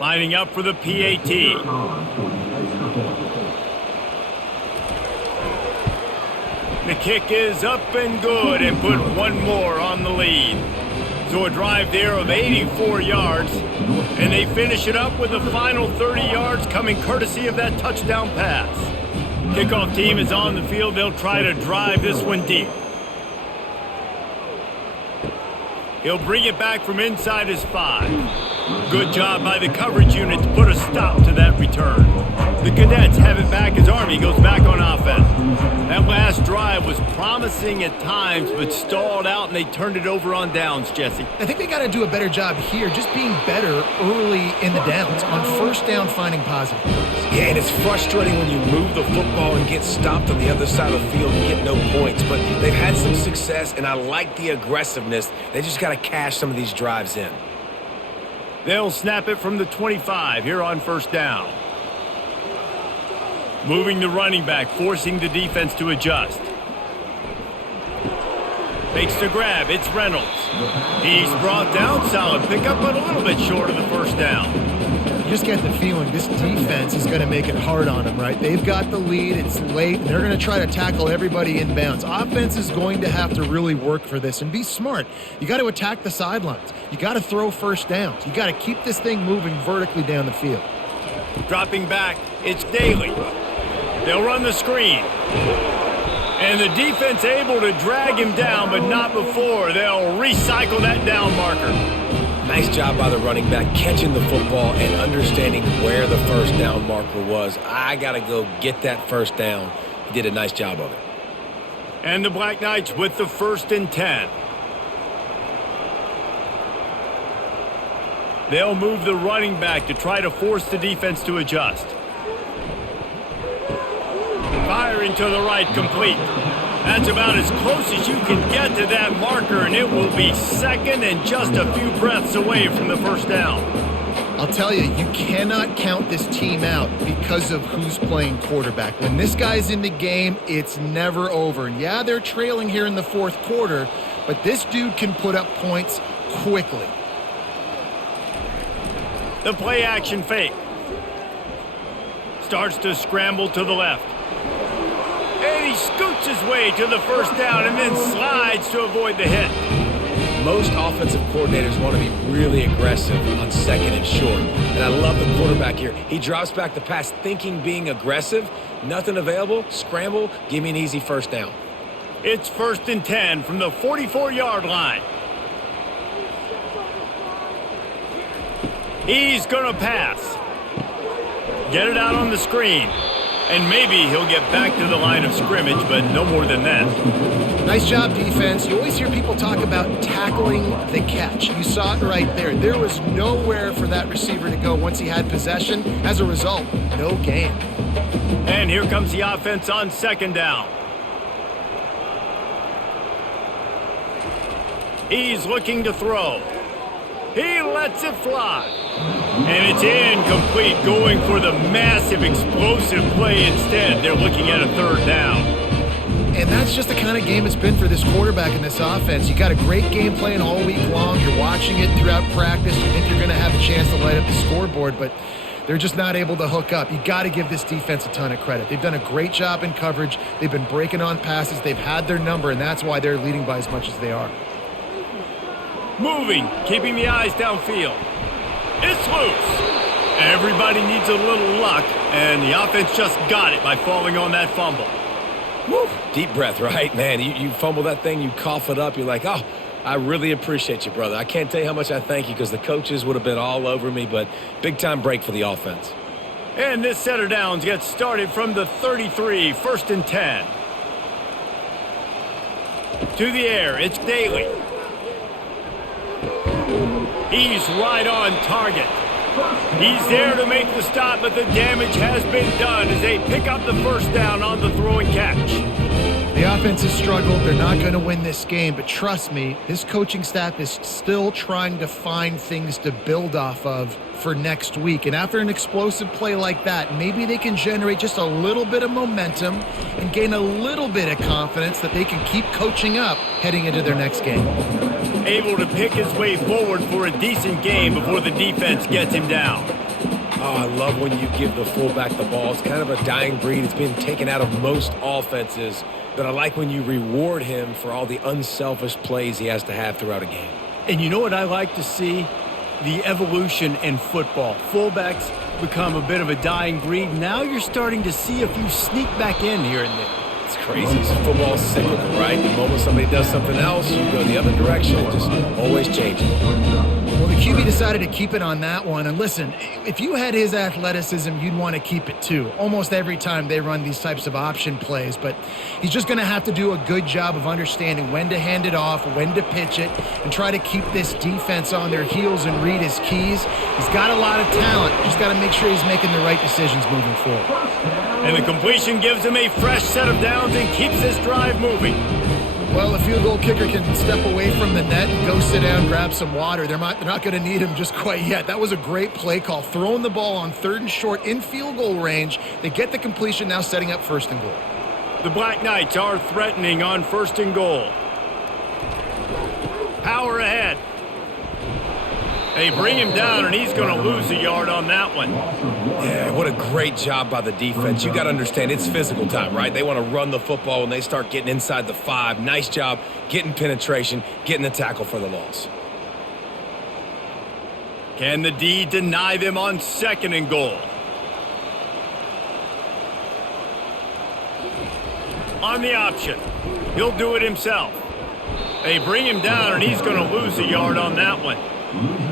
Lining up for the PAT. The kick is up and good and put one more on the lead. So a drive there of 84 yards, and they finish it up with the final 30 yards coming courtesy of that touchdown pass. Kickoff team is on the field. They'll try to drive this one deep. He'll bring it back from inside his 5. Good job by the coverage unit to put a stop to that return. The Cadets have it back as Army goes back on offense. That last drive was promising at times, but stalled out, and they turned it over on downs, Jesse. I think they got to do a better job here, just being better early in the downs, on first down finding positive plays. Yeah, and it's frustrating when you move the football and get stopped on the other side of the field and get no points, but they've had some success, and I like the aggressiveness. They just got to cash some of these drives in. They'll snap it from the 25 here on first down. Moving the running back, forcing the defense to adjust. Makes the grab. It's Reynolds. He's brought down. Solid pickup, but a little bit short of the first down. You just get the feeling this defense is going to make it hard on them, right? They've got the lead. It's late, and they're going to try to tackle everybody inbounds. Offense is going to have to really work for this and be smart. You got to attack the sidelines. You got to throw first downs. You got to keep this thing moving vertically down the field. Dropping back, it's Daly. They'll run the screen. And the defense able to drag him down, but not before. They'll recycle that down marker. Nice job by the running back catching the football and understanding where the first down marker was. I got to go get that first down. He did a nice job of it. And the Black Knights with the 1st and 10. They'll move the running back to try to force the defense to adjust. Firing to the right, complete. That's about as close as you can get to that marker, and it will be second and just a few breaths away from the first down. I'll tell you, you cannot count this team out because of who's playing quarterback. When this guy's in the game, it's never over. And yeah, they're trailing here in the 4th quarter, but this dude can put up points quickly. The play action fake. Starts to scramble to the left. And he scoots his way to the first down and then slides to avoid the hit. Most offensive coordinators want to be really aggressive on 2nd and short. And I love the quarterback here. He drops back the pass thinking being aggressive. Nothing available. Scramble. Give me an easy first down. It's 1st and 10 from the 44-yard line. He's going to pass. Get it out on the screen. And maybe he'll get back to the line of scrimmage, but no more than that. Nice job, defense. You always hear people talk about tackling the catch. You saw it right there. There was nowhere for that receiver to go once he had possession. As a result, no gain. And here comes the offense on second down. He's looking to throw. He lets it fly. And it's incomplete, going for the massive explosive play instead. They're looking at a third down. And that's just the kind of game it's been for this quarterback in this offense. You got a great game plan all week long. You're watching it throughout practice. You think you're going to have a chance to light up the scoreboard, but they're just not able to hook up. You got to give this defense a ton of credit. They've done a great job in coverage. They've been breaking on passes. They've had their number, and that's why they're leading by as much as they are. Moving, keeping the eyes downfield. It's loose. Everybody needs a little luck, and the offense just got it by falling on that fumble. Woo. Deep breath, right? Man, you fumble that thing, you cough it up, you're like, oh, I really appreciate you, brother. I can't tell you how much I thank you because the coaches would have been all over me, but big-time break for the offense. And this set of downs gets started from the 33, 1st and 10. To the air, it's Daly. He's right on target. He's there to make the stop, but the damage has been done as they pick up the first down on the throw and catch. The offense has struggled. They're not going to win this game, but trust me, this coaching staff is still trying to find things to build off of for next week. And after an explosive play like that, maybe they can generate just a little bit of momentum and gain a little bit of confidence that they can keep coaching up heading into their next game. Able to pick his way forward for a decent game before the defense gets him down. Oh, I love when you give the fullback the ball. It's kind of a dying breed. It's been taken out of most offenses. But I like when you reward him for all the unselfish plays he has to have throughout a game. And you know what I like to see? The evolution in football. Fullbacks become a bit of a dying breed. Now you're starting to see a few sneak back in here and there. It's crazy. It's football cyclical, right? The moment somebody does something else, you go the other direction. It just always changing. Well, the QB decided to keep it on that one. And listen, if you had his athleticism, you'd want to keep it too. Almost every time they run these types of option plays. But he's just going to have to do a good job of understanding when to hand it off, when to pitch it, and try to keep this defense on their heels and read his keys. He's got a lot of talent. Just got to make sure he's making the right decisions moving forward. And the completion gives him a fresh set of downs and keeps this drive moving. Well, a field goal kicker can step away from the net and go sit down, grab some water. They're not going to need him just quite yet. That was a great play call. Throwing the ball on 3rd and short in field goal range. They get the completion, now setting up 1st and goal. The Black Knights are threatening on 1st and goal. Power ahead. They bring him down, and he's going to lose a yard on that one. Yeah, what a great job by the defense. You got to understand, it's physical time, right? They want to run the football when they start getting inside the 5. Nice job getting penetration, getting the tackle for the loss. Can the D deny them on 2nd and goal? On the option. He'll do it himself. They bring him down, and he's going to lose a yard on that one.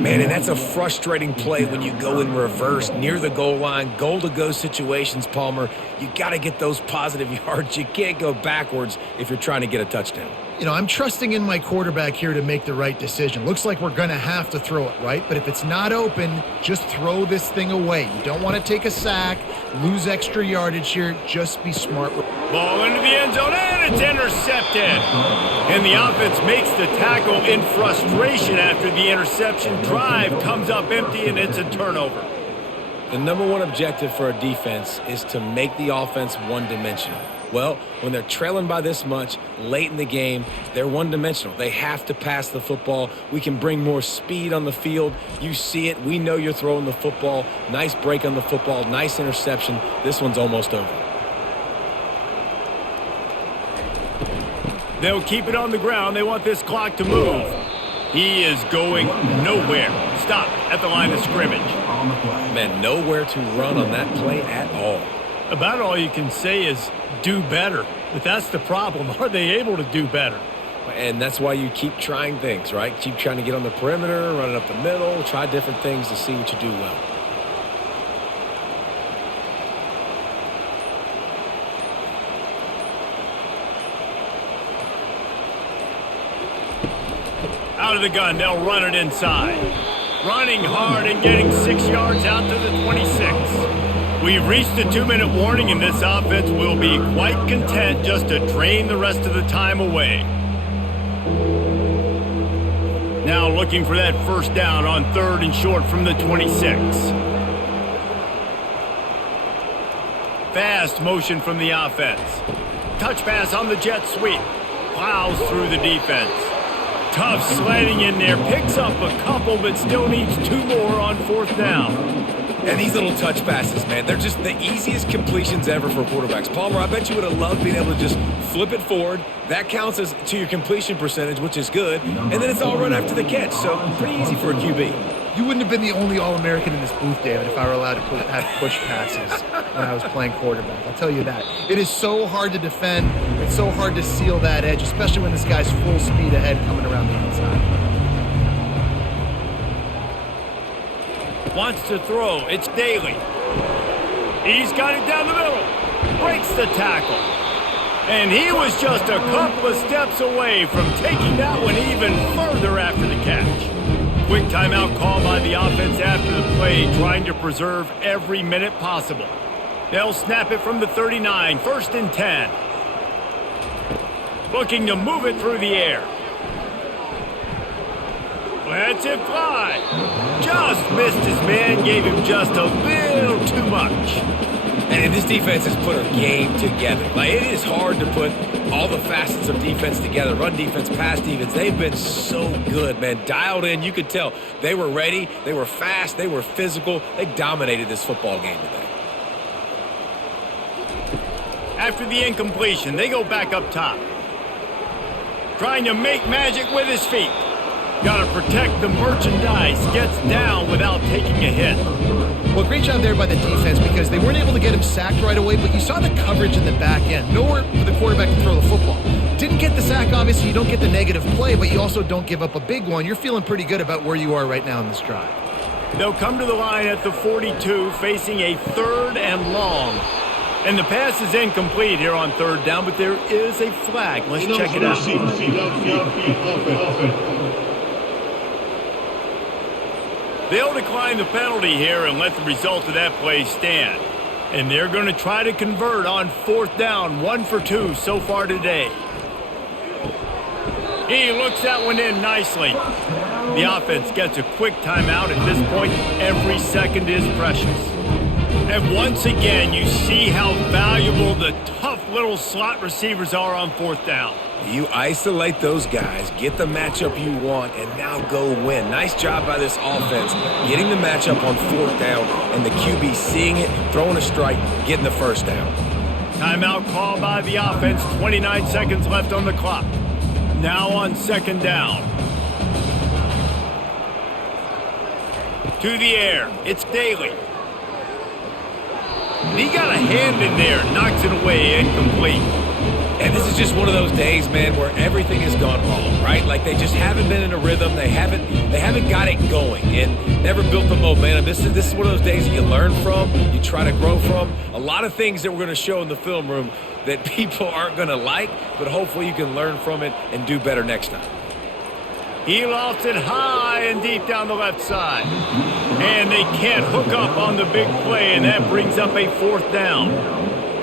Man, and that's a frustrating play when you go in reverse near the goal line, goal-to-go situations, Palmer. You got to get those positive yards. You can't go backwards if you're trying to get a touchdown. You know, I'm trusting in my quarterback here to make the right decision. Looks like we're going to have to throw it, right? But if it's not open, just throw this thing away. You don't want to take a sack, lose extra yardage here. Just be smart. Ball into the end zone, and it's intercepted. And the offense makes the tackle in frustration after the interception. Drive comes up empty, and it's a turnover. The number one objective for a defense is to make the offense one-dimensional. Well, when they're trailing by this much late in the game, they're one-dimensional. They have to pass the football. We can bring more speed on the field. You see it. We know you're throwing the football. Nice break on the football. Nice interception. This one's almost over. They'll keep it on the ground. They want this clock to move. He is going nowhere. Stop at the line of scrimmage. Man, nowhere to run on that play at all. About all you can say is do better. But that's the problem. Are they able to do better? And that's why you keep trying things, right? Keep trying to get on the perimeter, run it up the middle, try different things to see what you do well. Out of the gun, they'll run it inside. Running hard and getting 6 yards out to the 26. We've reached the 2-minute warning, and this offense will be quite content just to drain the rest of the time away. Now looking for that first down on 3rd and short from the 26. Fast motion from the offense. Touch pass on the jet sweep. Plows through the defense. Tough sledding in there. Picks up a couple, but still needs 2 more on 4th down. And these little touch passes, man, they're just the easiest completions ever for quarterbacks. Palmer, I bet you would have loved being able to just flip it forward. That counts as to your completion percentage, which is good. And then it's all run after the catch, so pretty easy for a QB. You wouldn't have been the only All-American in this booth, David, if I were allowed to have push passes when I was playing quarterback. I'll tell you that. It is so hard to defend. It's so hard to seal that edge, especially when this guy's full speed ahead coming around the inside. Wants to throw. It's Daly. He's got it down the middle. Breaks the tackle. And he was just a couple of steps away from taking that one even further after the catch. Quick timeout call by the offense after the play, trying to preserve every minute possible. They'll snap it from the 39, 1st and 10. Looking to move it through the air. Lets it fly. Just missed his man, gave him just a little too much. And this defense has put a game together. Like, it is hard to put all the facets of defense together. Run defense, pass defense. They've been so good, man. Dialed in. You could tell they were ready. They were fast. They were physical. They dominated this football game today. After the incompletion, they go back up top. Trying to make magic with his feet. Got to protect the merchandise. Gets down without taking a hit. Well, great job there by the defense because they weren't able to get him sacked right away, but you saw the coverage in the back end. Nowhere for the quarterback to throw the football. Didn't get the sack, obviously. You don't get the negative play, but you also don't give up a big one. You're feeling pretty good about where you are right now in this drive. They'll come to the line at the 42, facing a 3rd and long. And the pass is incomplete here on 3rd down, but there is a flag. Let's check it out. They'll decline the penalty here and let the result of that play stand. And they're going to try to convert on 4th down, 1 for 2 so far today. He looks that one in nicely. The offense gets a quick timeout. At this point, every second is precious. And once again, you see how valuable the tough little slot receivers are on 4th down. You isolate those guys, get the matchup you want, and now go win. Nice job by this offense, getting the matchup on 4th down, and the QB seeing it, throwing a strike, getting the 1st down. Timeout call by the offense, 29 seconds left on the clock. Now on 2nd down. To the air, it's Daly. He got a hand in there, knocks it away, incomplete. And this is just one of those days, man, where everything has gone wrong, right? Like they just haven't been in a rhythm. They haven't got it going and never built the momentum. This is one of those days that you learn from, you try to grow from. A lot of things that we're going to show in the film room that people aren't going to like, but hopefully you can learn from it and do better next time. He lofts it high and deep down the left side. And they can't hook up on the big play, and that brings up a 4th down.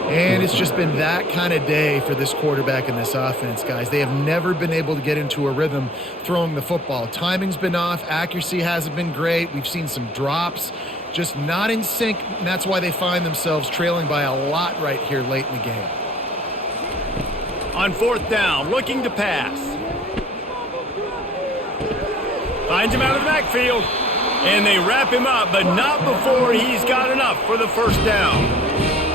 And it's just been that kind of day for this quarterback and this offense, guys. They have never been able to get into a rhythm throwing the football. Timing's been off. Accuracy hasn't been great. We've seen some drops. Just not in sync, and that's why they find themselves trailing by a lot right here late in the game. On 4th down, looking to pass. Finds him out of the backfield. And they wrap him up, but not before he's got enough for the 1st down.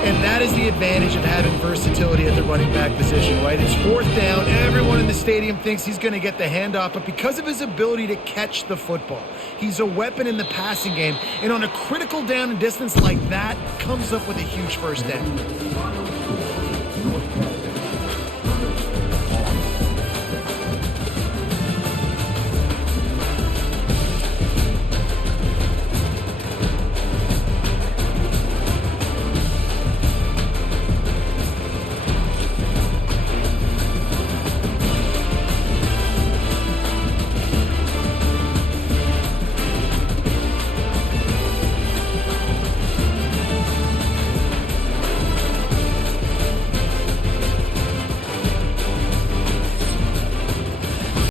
And that is the advantage of having versatility at the running back position, right? It's 4th down. Everyone in the stadium thinks he's going to get the handoff, but because of his ability to catch the football, he's a weapon in the passing game. And on a critical down and distance like that, comes up with a huge 1st down.